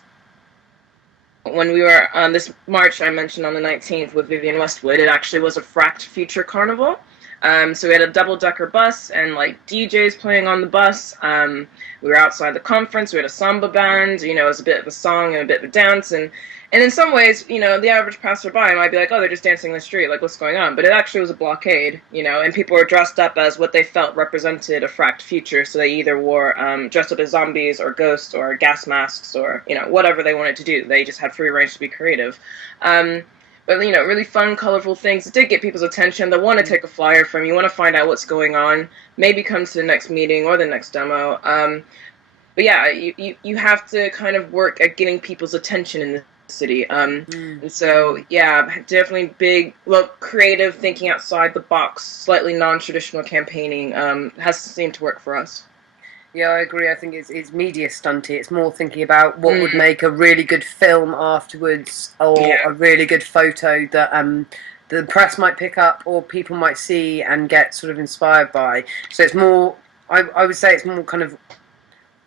When we were on this march I mentioned on the 19th with Vivienne Westwood, it actually was a Fracked Future Carnival. So we had a double-decker bus and like DJs playing on the bus. We were outside the conference. We had a samba band. It was a bit of a song and a bit of a dance. And in some ways, the average passerby might be like, oh, they're just dancing in the street. Like, what's going on? But it actually was a blockade, and people were dressed up as what they felt represented a fracked future. So they either wore dressed up as zombies or ghosts or gas masks or, whatever they wanted to do. They just had free range to be creative. But, really fun, colorful things. It did get people's attention. They want to take a flyer from you, want to find out what's going on, maybe come to the next meeting or the next demo. But yeah, you have to kind of work at getting people's attention in the city. And so, yeah, definitely big, creative, thinking outside the box, slightly non-traditional campaigning has seemed to work for us. Yeah, I agree. I think it's media stunty. It's more thinking about what would make a really good film afterwards, or a really good photo that the press might pick up or people might see and get sort of inspired by. So it's more, I would say it's more kind of,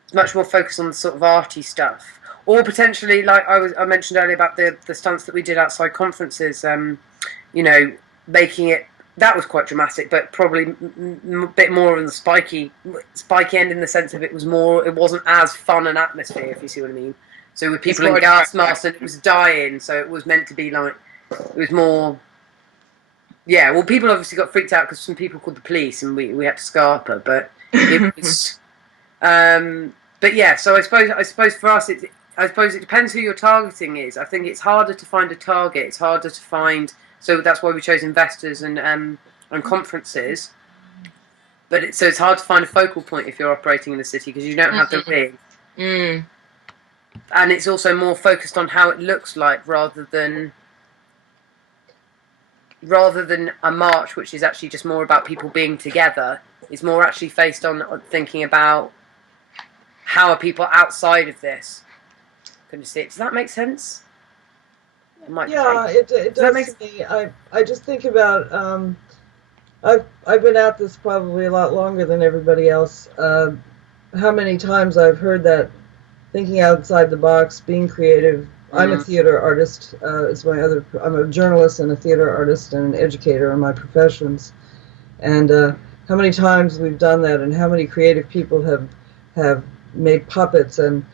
it's much more focused on the sort of arty stuff. Or potentially, like I mentioned earlier about the stunts that we did outside conferences, you know, making it, that was quite dramatic, but probably a bit more on the spiky end in the sense of it wasn't as fun an atmosphere, if you see what I mean. So with people in gas masks and it was dying, so it was meant to be like, it was more, yeah, well, people obviously got freaked out because some people called the police and we had to scarp her, but it was, but yeah, so I suppose for us, I suppose it depends who your targeting is. I think it's harder to find a target, it's harder to find, so that's why we chose investors and conferences. But it's hard to find a focal point if you're operating in the city because you don't have the rig. And it's also more focused on how it looks like rather than a march, which is actually just more about people being together. It's more actually based on thinking about how are people outside of this going to see it. Does that make sense? Yeah, it does to me. I just think about I've been at this probably a lot longer than everybody else. How many times I've heard that thinking outside the box, being creative. I'm a theater artist. I'm a journalist and a theater artist and an educator in my professions. And how many times we've done that, and how many creative people have made puppets and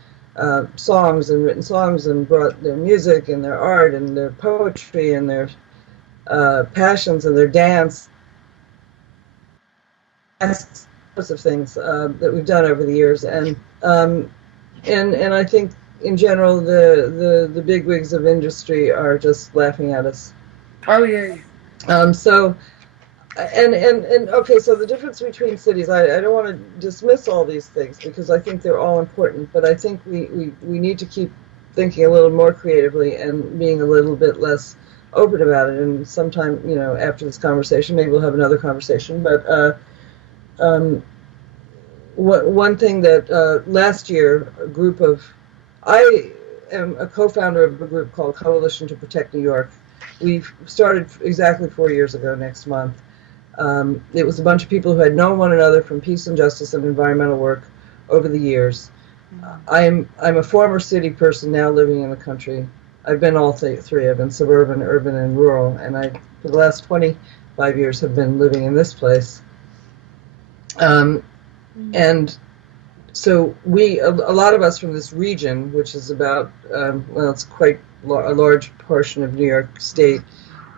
songs and written songs and brought their music and their art and their poetry and their passions and their dance, sorts of things that we've done over the years. And I think in general the bigwigs of industry are just laughing at us. Oh yeah. So okay, so the difference between cities, I don't want to dismiss all these things because I think they're all important, but I think we need to keep thinking a little more creatively and being a little bit less open about it. And sometime, you know, after this conversation, maybe we'll have another conversation. But one thing that last year, I am a co-founder of a group called Coalition to Protect New York. We started exactly 4 years ago next month. It was a bunch of people who had known one another from peace and justice and environmental work over the years. I'm a former city person now living in the country. I've been all three. I've been suburban, urban, and rural, and I, for the last 25 years, have been living in this place. And so a lot of us from this region, which is about, it's quite a large portion of New York State,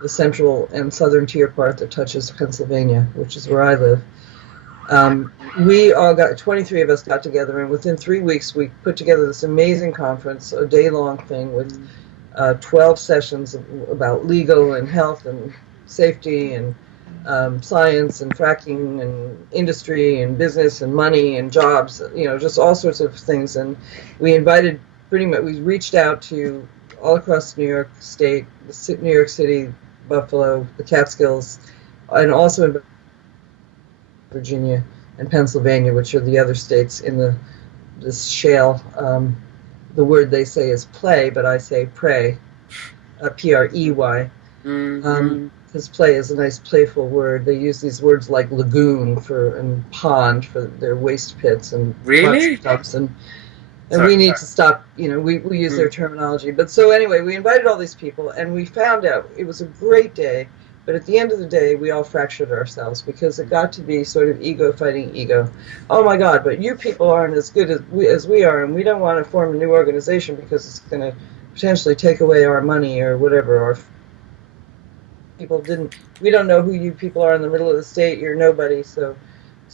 the central and southern tier part that touches Pennsylvania, which is where I live. We all 23 of us got together, and within 3 weeks we put together this amazing conference, a day-long thing with 12 sessions about legal and health and safety and science and fracking and industry and business and money and jobs, you know, just all sorts of things. And we invited we reached out to all across New York State, New York City, Buffalo, the Catskills, and also in Virginia and Pennsylvania, which are the other states in this shale. The word they say is play, but I say pray, P-R-E-Y. Because play is a nice playful word. They use these words like lagoon and pond for their waste pits and tubs and we need to stop, you know, we use their terminology. But so anyway, we invited all these people and we found out it was a great day, but at the end of the day, we all fractured ourselves because it got to be sort of ego fighting ego. Oh my God, but you people aren't as good as we are, and we don't want to form a new organization because it's going to potentially take away our money or whatever. Or we don't know who you people are in the middle of the state, you're nobody. So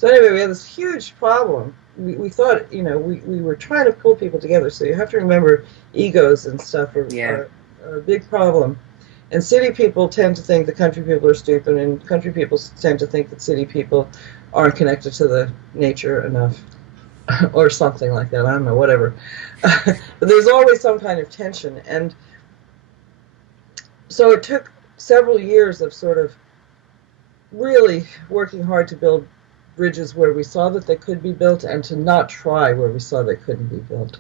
anyway, we had this huge problem. We thought, you know, we were trying to pull people together. So you have to remember egos and stuff are a big problem. And city people tend to think the country people are stupid, and country people tend to think that city people aren't connected to the nature enough. Or something like that, I don't know, whatever. But there's always some kind of tension. And so it took several years of sort of really working hard to build bridges where we saw that they could be built and to not try where we saw they couldn't be built.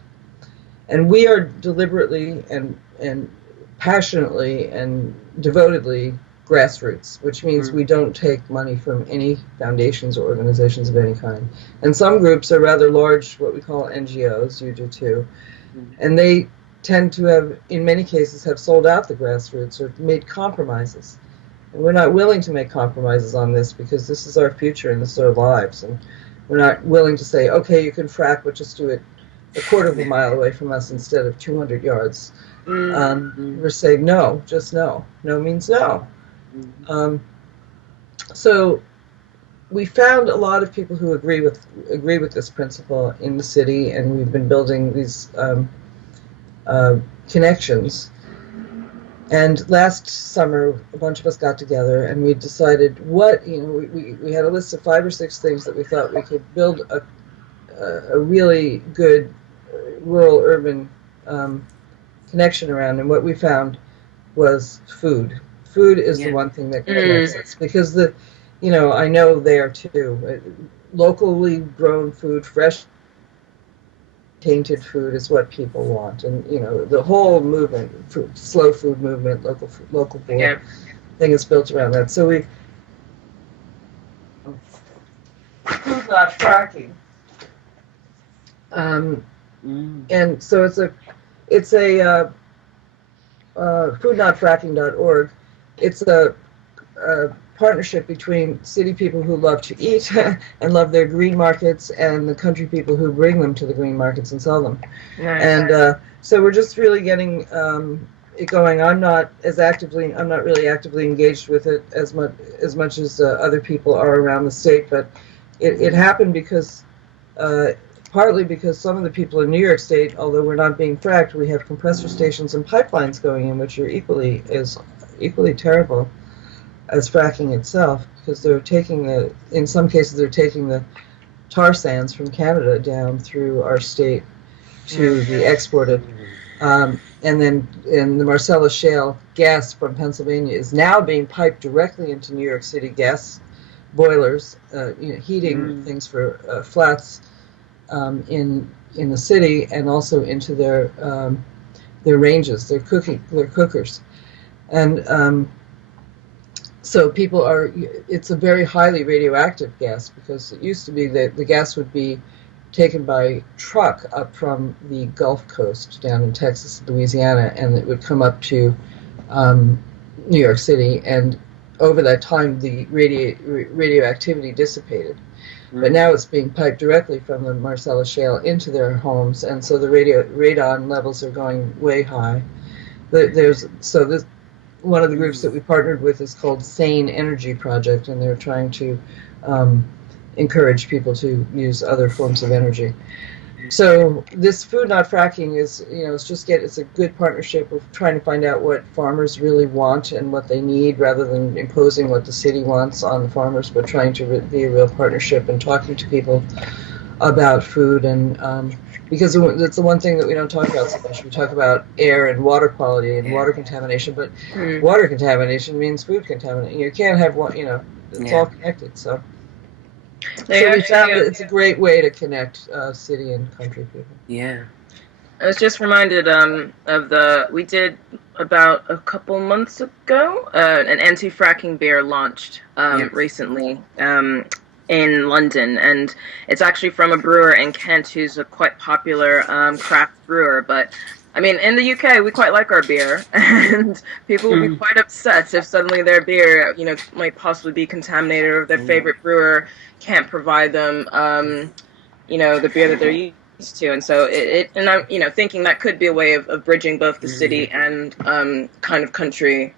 And we are deliberately and passionately and devotedly grassroots, which means we don't take money from any foundations or organizations of any kind. And some groups are rather large, what we call NGOs, you do too, and they tend to have, in many cases, have sold out the grassroots or made compromises. And we're not willing to make compromises on this because this is our future and this is our lives. And we're not willing to say, okay, you can frack, but just do it a quarter of a mile away from us instead of 200 yards. We're saying no, just no. No means no. So we found a lot of people who agree with this principle in the city, and we've been building these connections. And last summer, a bunch of us got together, and we decided we had a list of 5 or 6 things that we thought we could build a really good rural-urban connection around. And what we found was food. Food is the one thing that connects us, because I know there too. Locally grown food, fresh, tainted food is what people want, and the whole movement, slow food movement, local food thing is built around that. So we food not fracking, and so it's a foodnotfracking.org. It's a partnership between city people who love to eat and love their green markets and the country people who bring them to the green markets and sell them. Nice. And so we're just really getting it going. I'm not really actively engaged with it as much as other people are around the state, but it happened because partly because some of the people in New York State, although we're not being fracked, we have compressor stations and pipelines going in, which are equally terrible as fracking itself, because in some cases they're taking the tar sands from Canada down through our state to be exported. And the Marcellus Shale gas from Pennsylvania is now being piped directly into New York City gas boilers, heating things for flats in the city, and also into their ranges, their cookers. And so it's a very highly radioactive gas, because it used to be that the gas would be taken by truck up from the Gulf Coast down in Texas, Louisiana, and it would come up to New York City, and over that time the radioactivity dissipated. But now it's being piped directly from the Marcellus Shale into their homes, and so the radon levels are going way high. One of the groups that we partnered with is called Sane Energy Project, and they're trying to encourage people to use other forms of energy. So this food not fracking is, it's a good partnership of trying to find out what farmers really want and what they need, rather than imposing what the city wants on the farmers, but trying to be a real partnership and talking to people about food. And because it's the one thing that we don't talk about so much. We talk about air and water quality and water contamination, but water contamination means food contamination. You can't have one, it's all connected. So we found that it's a great way to connect city and country people. Yeah. I was just reminded we did about a couple months ago, an anti-fracking beer launched recently in London, and it's actually from a brewer in Kent who's a quite popular craft brewer. But I mean, in the UK, we quite like our beer, and people will be quite upset if suddenly their beer, might possibly be contaminated, or if their favorite brewer can't provide them, the beer that they're used to. And so and I'm, thinking that could be a way of bridging both the city and kind of country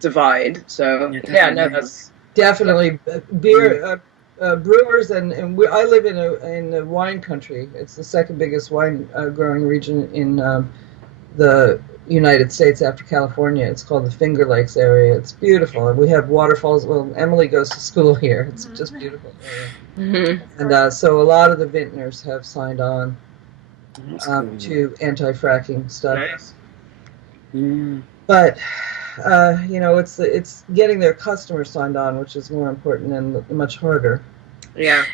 divide. So that's definitely beer. Brewers and I live in a wine country. It's the second biggest wine growing region in the United States after California. It's called the Finger Lakes area. It's beautiful, and we have waterfalls. Well, Emily goes to school here. It's just beautiful area. And so a lot of the vintners have signed on to anti-fracking stuff. Nice. But it's getting their customers signed on, which is more important and much harder. Yeah.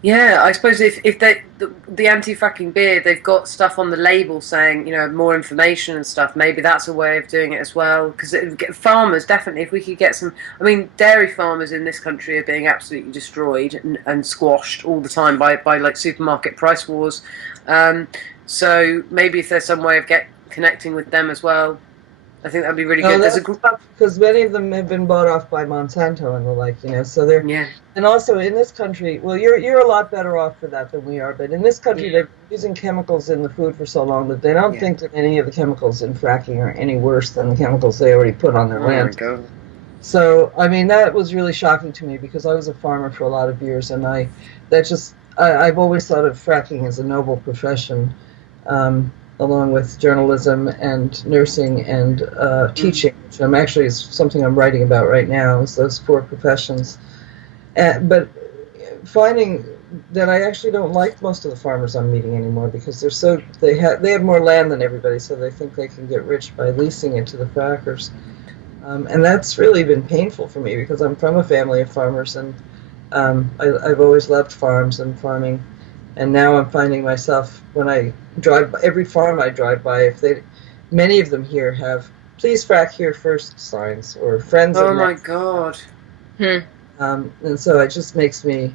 Yeah, I suppose if the anti-fracking beer, they've got stuff on the label saying, more information and stuff. Maybe that's a way of doing it as well. Because farmers, definitely, if we could get some, I mean, dairy farmers in this country are being absolutely destroyed and squashed all the time by like supermarket price wars. So maybe if there's some way of connecting with them as well, I think that'd be really good. There's a group, because many of them have been bought off by Monsanto and the like, so they're, yeah. And also in this country, well, you're a lot better off for that than we are, but in this country they're using chemicals in the food for so long that they don't think that any of the chemicals in fracking are any worse than the chemicals they already put on their land. My God. So, I mean, that was really shocking to me because I was a farmer for a lot of years, and I've always thought of fracking as a noble profession, along with journalism and nursing and teaching, which is something I'm writing about right now, is those 4 professions. But finding that I actually don't like most of the farmers I'm meeting anymore because they have more land than everybody, so they think they can get rich by leasing it to the frackers. And that's really been painful for me because I'm from a family of farmers, and I've always loved farms and farming. And now I'm finding myself, when I drive by, every farm I drive by, many of them here have "Please frack here first" signs or "Friends." Oh my God. And so it just makes my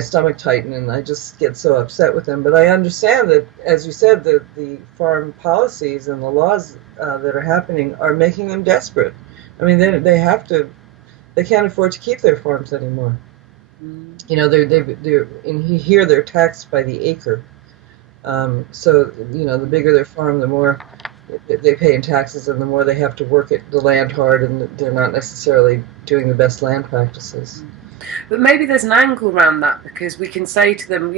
stomach tighten, and I just get so upset with them. But I understand that, as you said, the farm policies and the laws that are happening are making them desperate. I mean, they can't afford to keep their farms anymore. They're taxed by the acre. So the bigger their farm, the more they pay in taxes, and the more they have to work at the land hard, and they're not necessarily doing the best land practices. But maybe there's an angle around that, because we can say to them,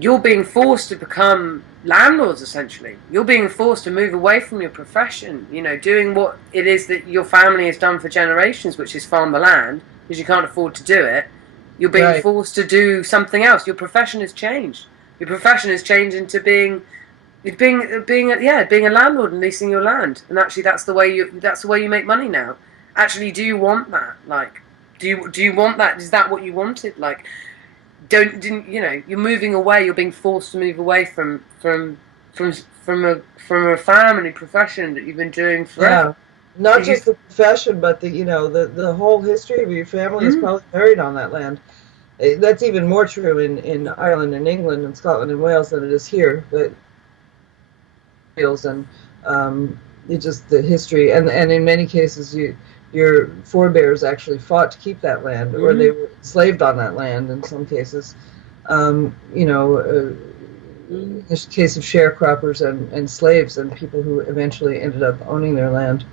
you're being forced to become landlords, essentially. You're being forced to move away from your profession, doing what it is that your family has done for generations, which is farm the land, because you can't afford to do it. You're being forced to do something else. Your profession has changed. Your profession has changed into being a landlord and leasing your land. And actually, that's the way you make money now. Actually, do you want that? Like, do you want that? Is that what you wanted? Like, you're moving away. You're being forced to move away from a family profession that you've been doing forever. Yeah. Not just the profession, but the whole history of your family is probably buried on that land. That's even more true in Ireland and England and Scotland and Wales than it is here. But and it's just the history, and in many cases your forebears actually fought to keep that land, or they were enslaved on that land in some cases. In the case of sharecroppers and slaves and people who eventually ended up owning their land.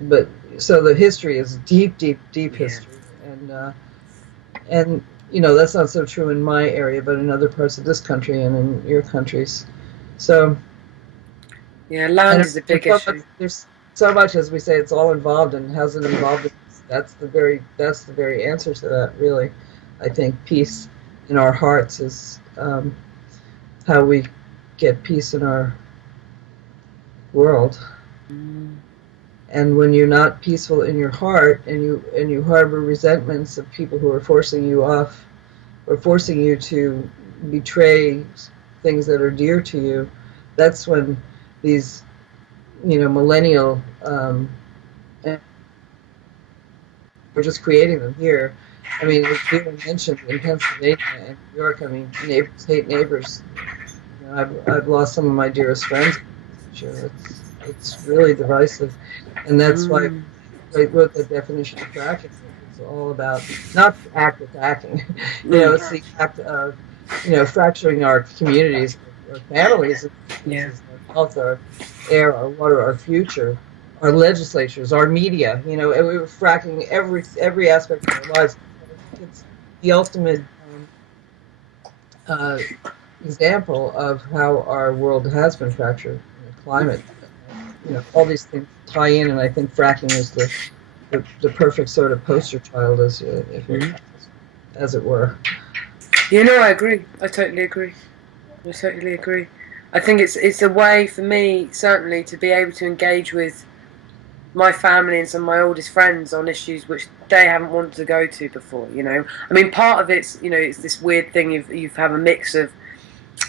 But so the history is deep history, and that's not so true in my area, but in other parts of this country and in your countries. So land is a big issue. There's so much, as we say, it's all involved, and how's it involved? That's the very answer to that, really. I think peace in our hearts is how we get peace in our world. And when you're not peaceful in your heart, and you harbor resentments of people who are forcing you off, or forcing you to betray things that are dear to you, that's when these millennial we're just creating them here. I mean, as Vera mentioned, in Pennsylvania and New York, I mean, neighbors hate neighbors. I've lost some of my dearest friends. It's really divisive, and that's why I wrote the definition of fracking. It's all about not the act of fracking. It's the act of fracturing our communities, our families, our health, our air, our water, our future, our legislatures, our media. And we were fracking every aspect of our lives. It's the ultimate example of how our world has been fractured. Climate, all these things tie in, and I think fracking is the perfect sort of poster child, as it were. I agree. I totally agree. I think it's a way for me, certainly, to be able to engage with my family and some of my oldest friends on issues which they haven't wanted to go to before. I mean, part of it's it's this weird thing. You have a mix of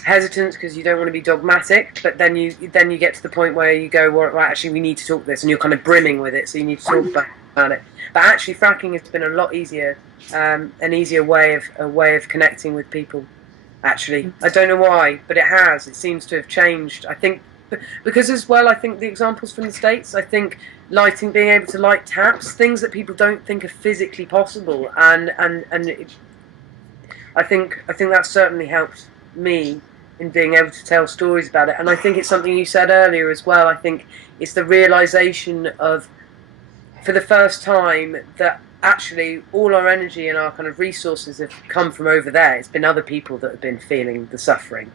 hesitance because you don't want to be dogmatic, but then you get to the point where you go, well, right, actually we need to talk this, and you're kind of brimming with it, so you need to talk about it. But actually, fracking has been a lot easier, an easier way of connecting with people. Actually, I don't know why, but it has. It seems to have changed. I think because as well, I think the examples from the States, I think being able to light taps, things that people don't think are physically possible, and I think that certainly helped me in being able to tell stories about it. And I think it's something you said earlier as well. I think it's the realization of, for the first time, that actually all our energy and our kind of resources have come from over there. It's been other people that have been feeling the suffering,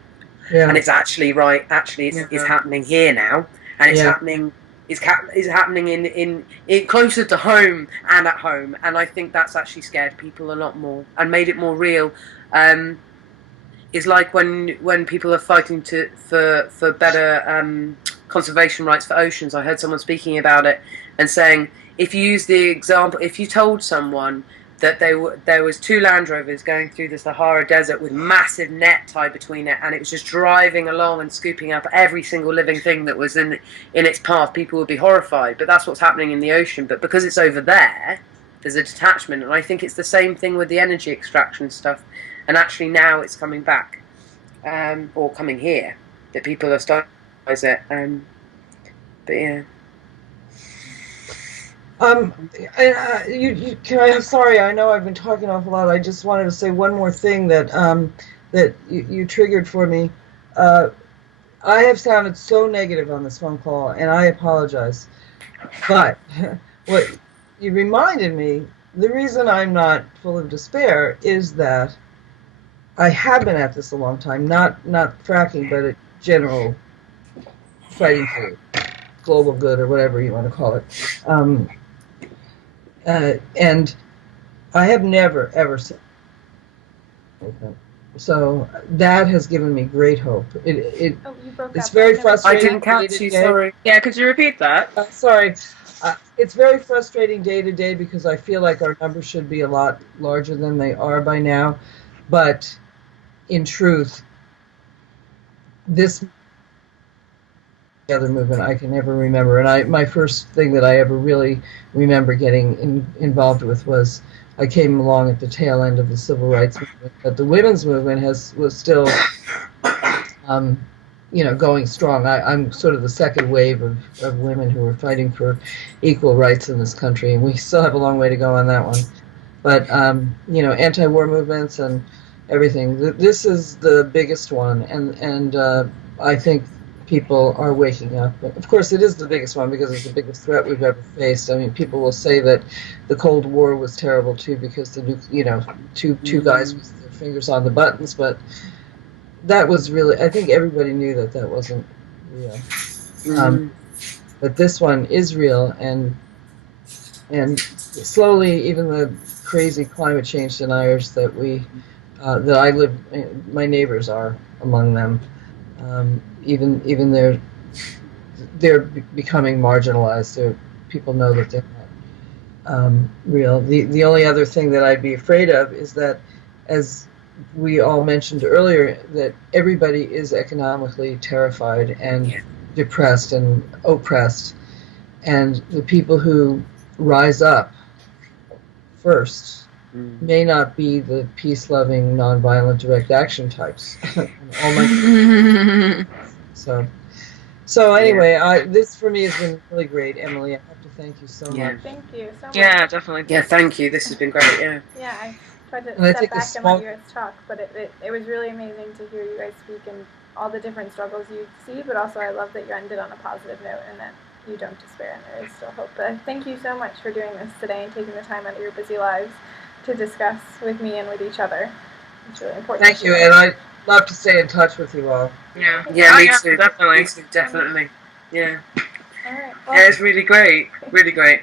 and it's actually it's happening here now, and it's happening. It's happening in closer to home and at home, and I think that's actually scared people a lot more and made it more real. It's like when people are fighting for better conservation rights for oceans. I heard someone speaking about it and saying, if you use the example, if you told someone that there was 2 Land Rovers going through the Sahara Desert with massive net tied between it, and it was just driving along and scooping up every single living thing that was in its path, people would be horrified. But that's what's happening in the ocean. But because it's over there, there's a detachment, and I think it's the same thing with the energy extraction stuff. And actually now it's coming back, or coming here, that people are starting to realize it. But yeah. I'm sorry, I know I've been talking an awful lot. I just wanted to say one more thing that you triggered for me. I have sounded so negative on this phone call, and I apologize. But what you reminded me, the reason I'm not full of despair is that I have been at this a long time, not fracking, but a general fighting for global good or whatever you want to call it. And I have never, ever seen anything. So that has given me great hope. It's very frustrating. I didn't catch you, sorry. Yeah, could you repeat that? Sorry. It's very frustrating day to day because I feel like our numbers should be a lot larger than they are by now. But in truth, this other movement I can never remember. And my first thing that I ever really remember getting involved with was I came along at the tail end of the civil rights movement. But the women's movement was still, going strong. I'm sort of the second wave of women who are fighting for equal rights in this country, and we still have a long way to go on that one. But, anti-war movements and everything. This is the biggest one, and I think people are waking up. Of course, it is the biggest one because it's the biggest threat we've ever faced. I mean, people will say that the Cold War was terrible too because two guys with their fingers on the buttons, but that was really. I think everybody knew that wasn't real. But this one is real, and slowly, even the crazy climate change deniers that I live, my neighbors are among them. Even they're becoming marginalized. People know that they're not real. The only other thing that I'd be afraid of is that, as we all mentioned earlier, that everybody is economically terrified and depressed and oppressed, and the people who rise up first may not be the peace-loving, nonviolent, direct action types. So anyway, this for me has been really great, Emily. I have to thank you so much. Thank you so much. Yeah, definitely. Yeah, thank you. This has been great. Yeah. Yeah, I tried to step back and let you guys talk, but it was really amazing to hear you guys speak and all the different struggles you see, but also I love that you ended on a positive note and that you don't despair and there is still hope. But thank you so much for doing this today and taking the time out of your busy lives to discuss with me and with each other. It's really important. Thank you, and I'd love to stay in touch with you all. Yeah, me too. Definitely. Me too, definitely. Yeah. All right. Well, Yeah, it's really great. Really great.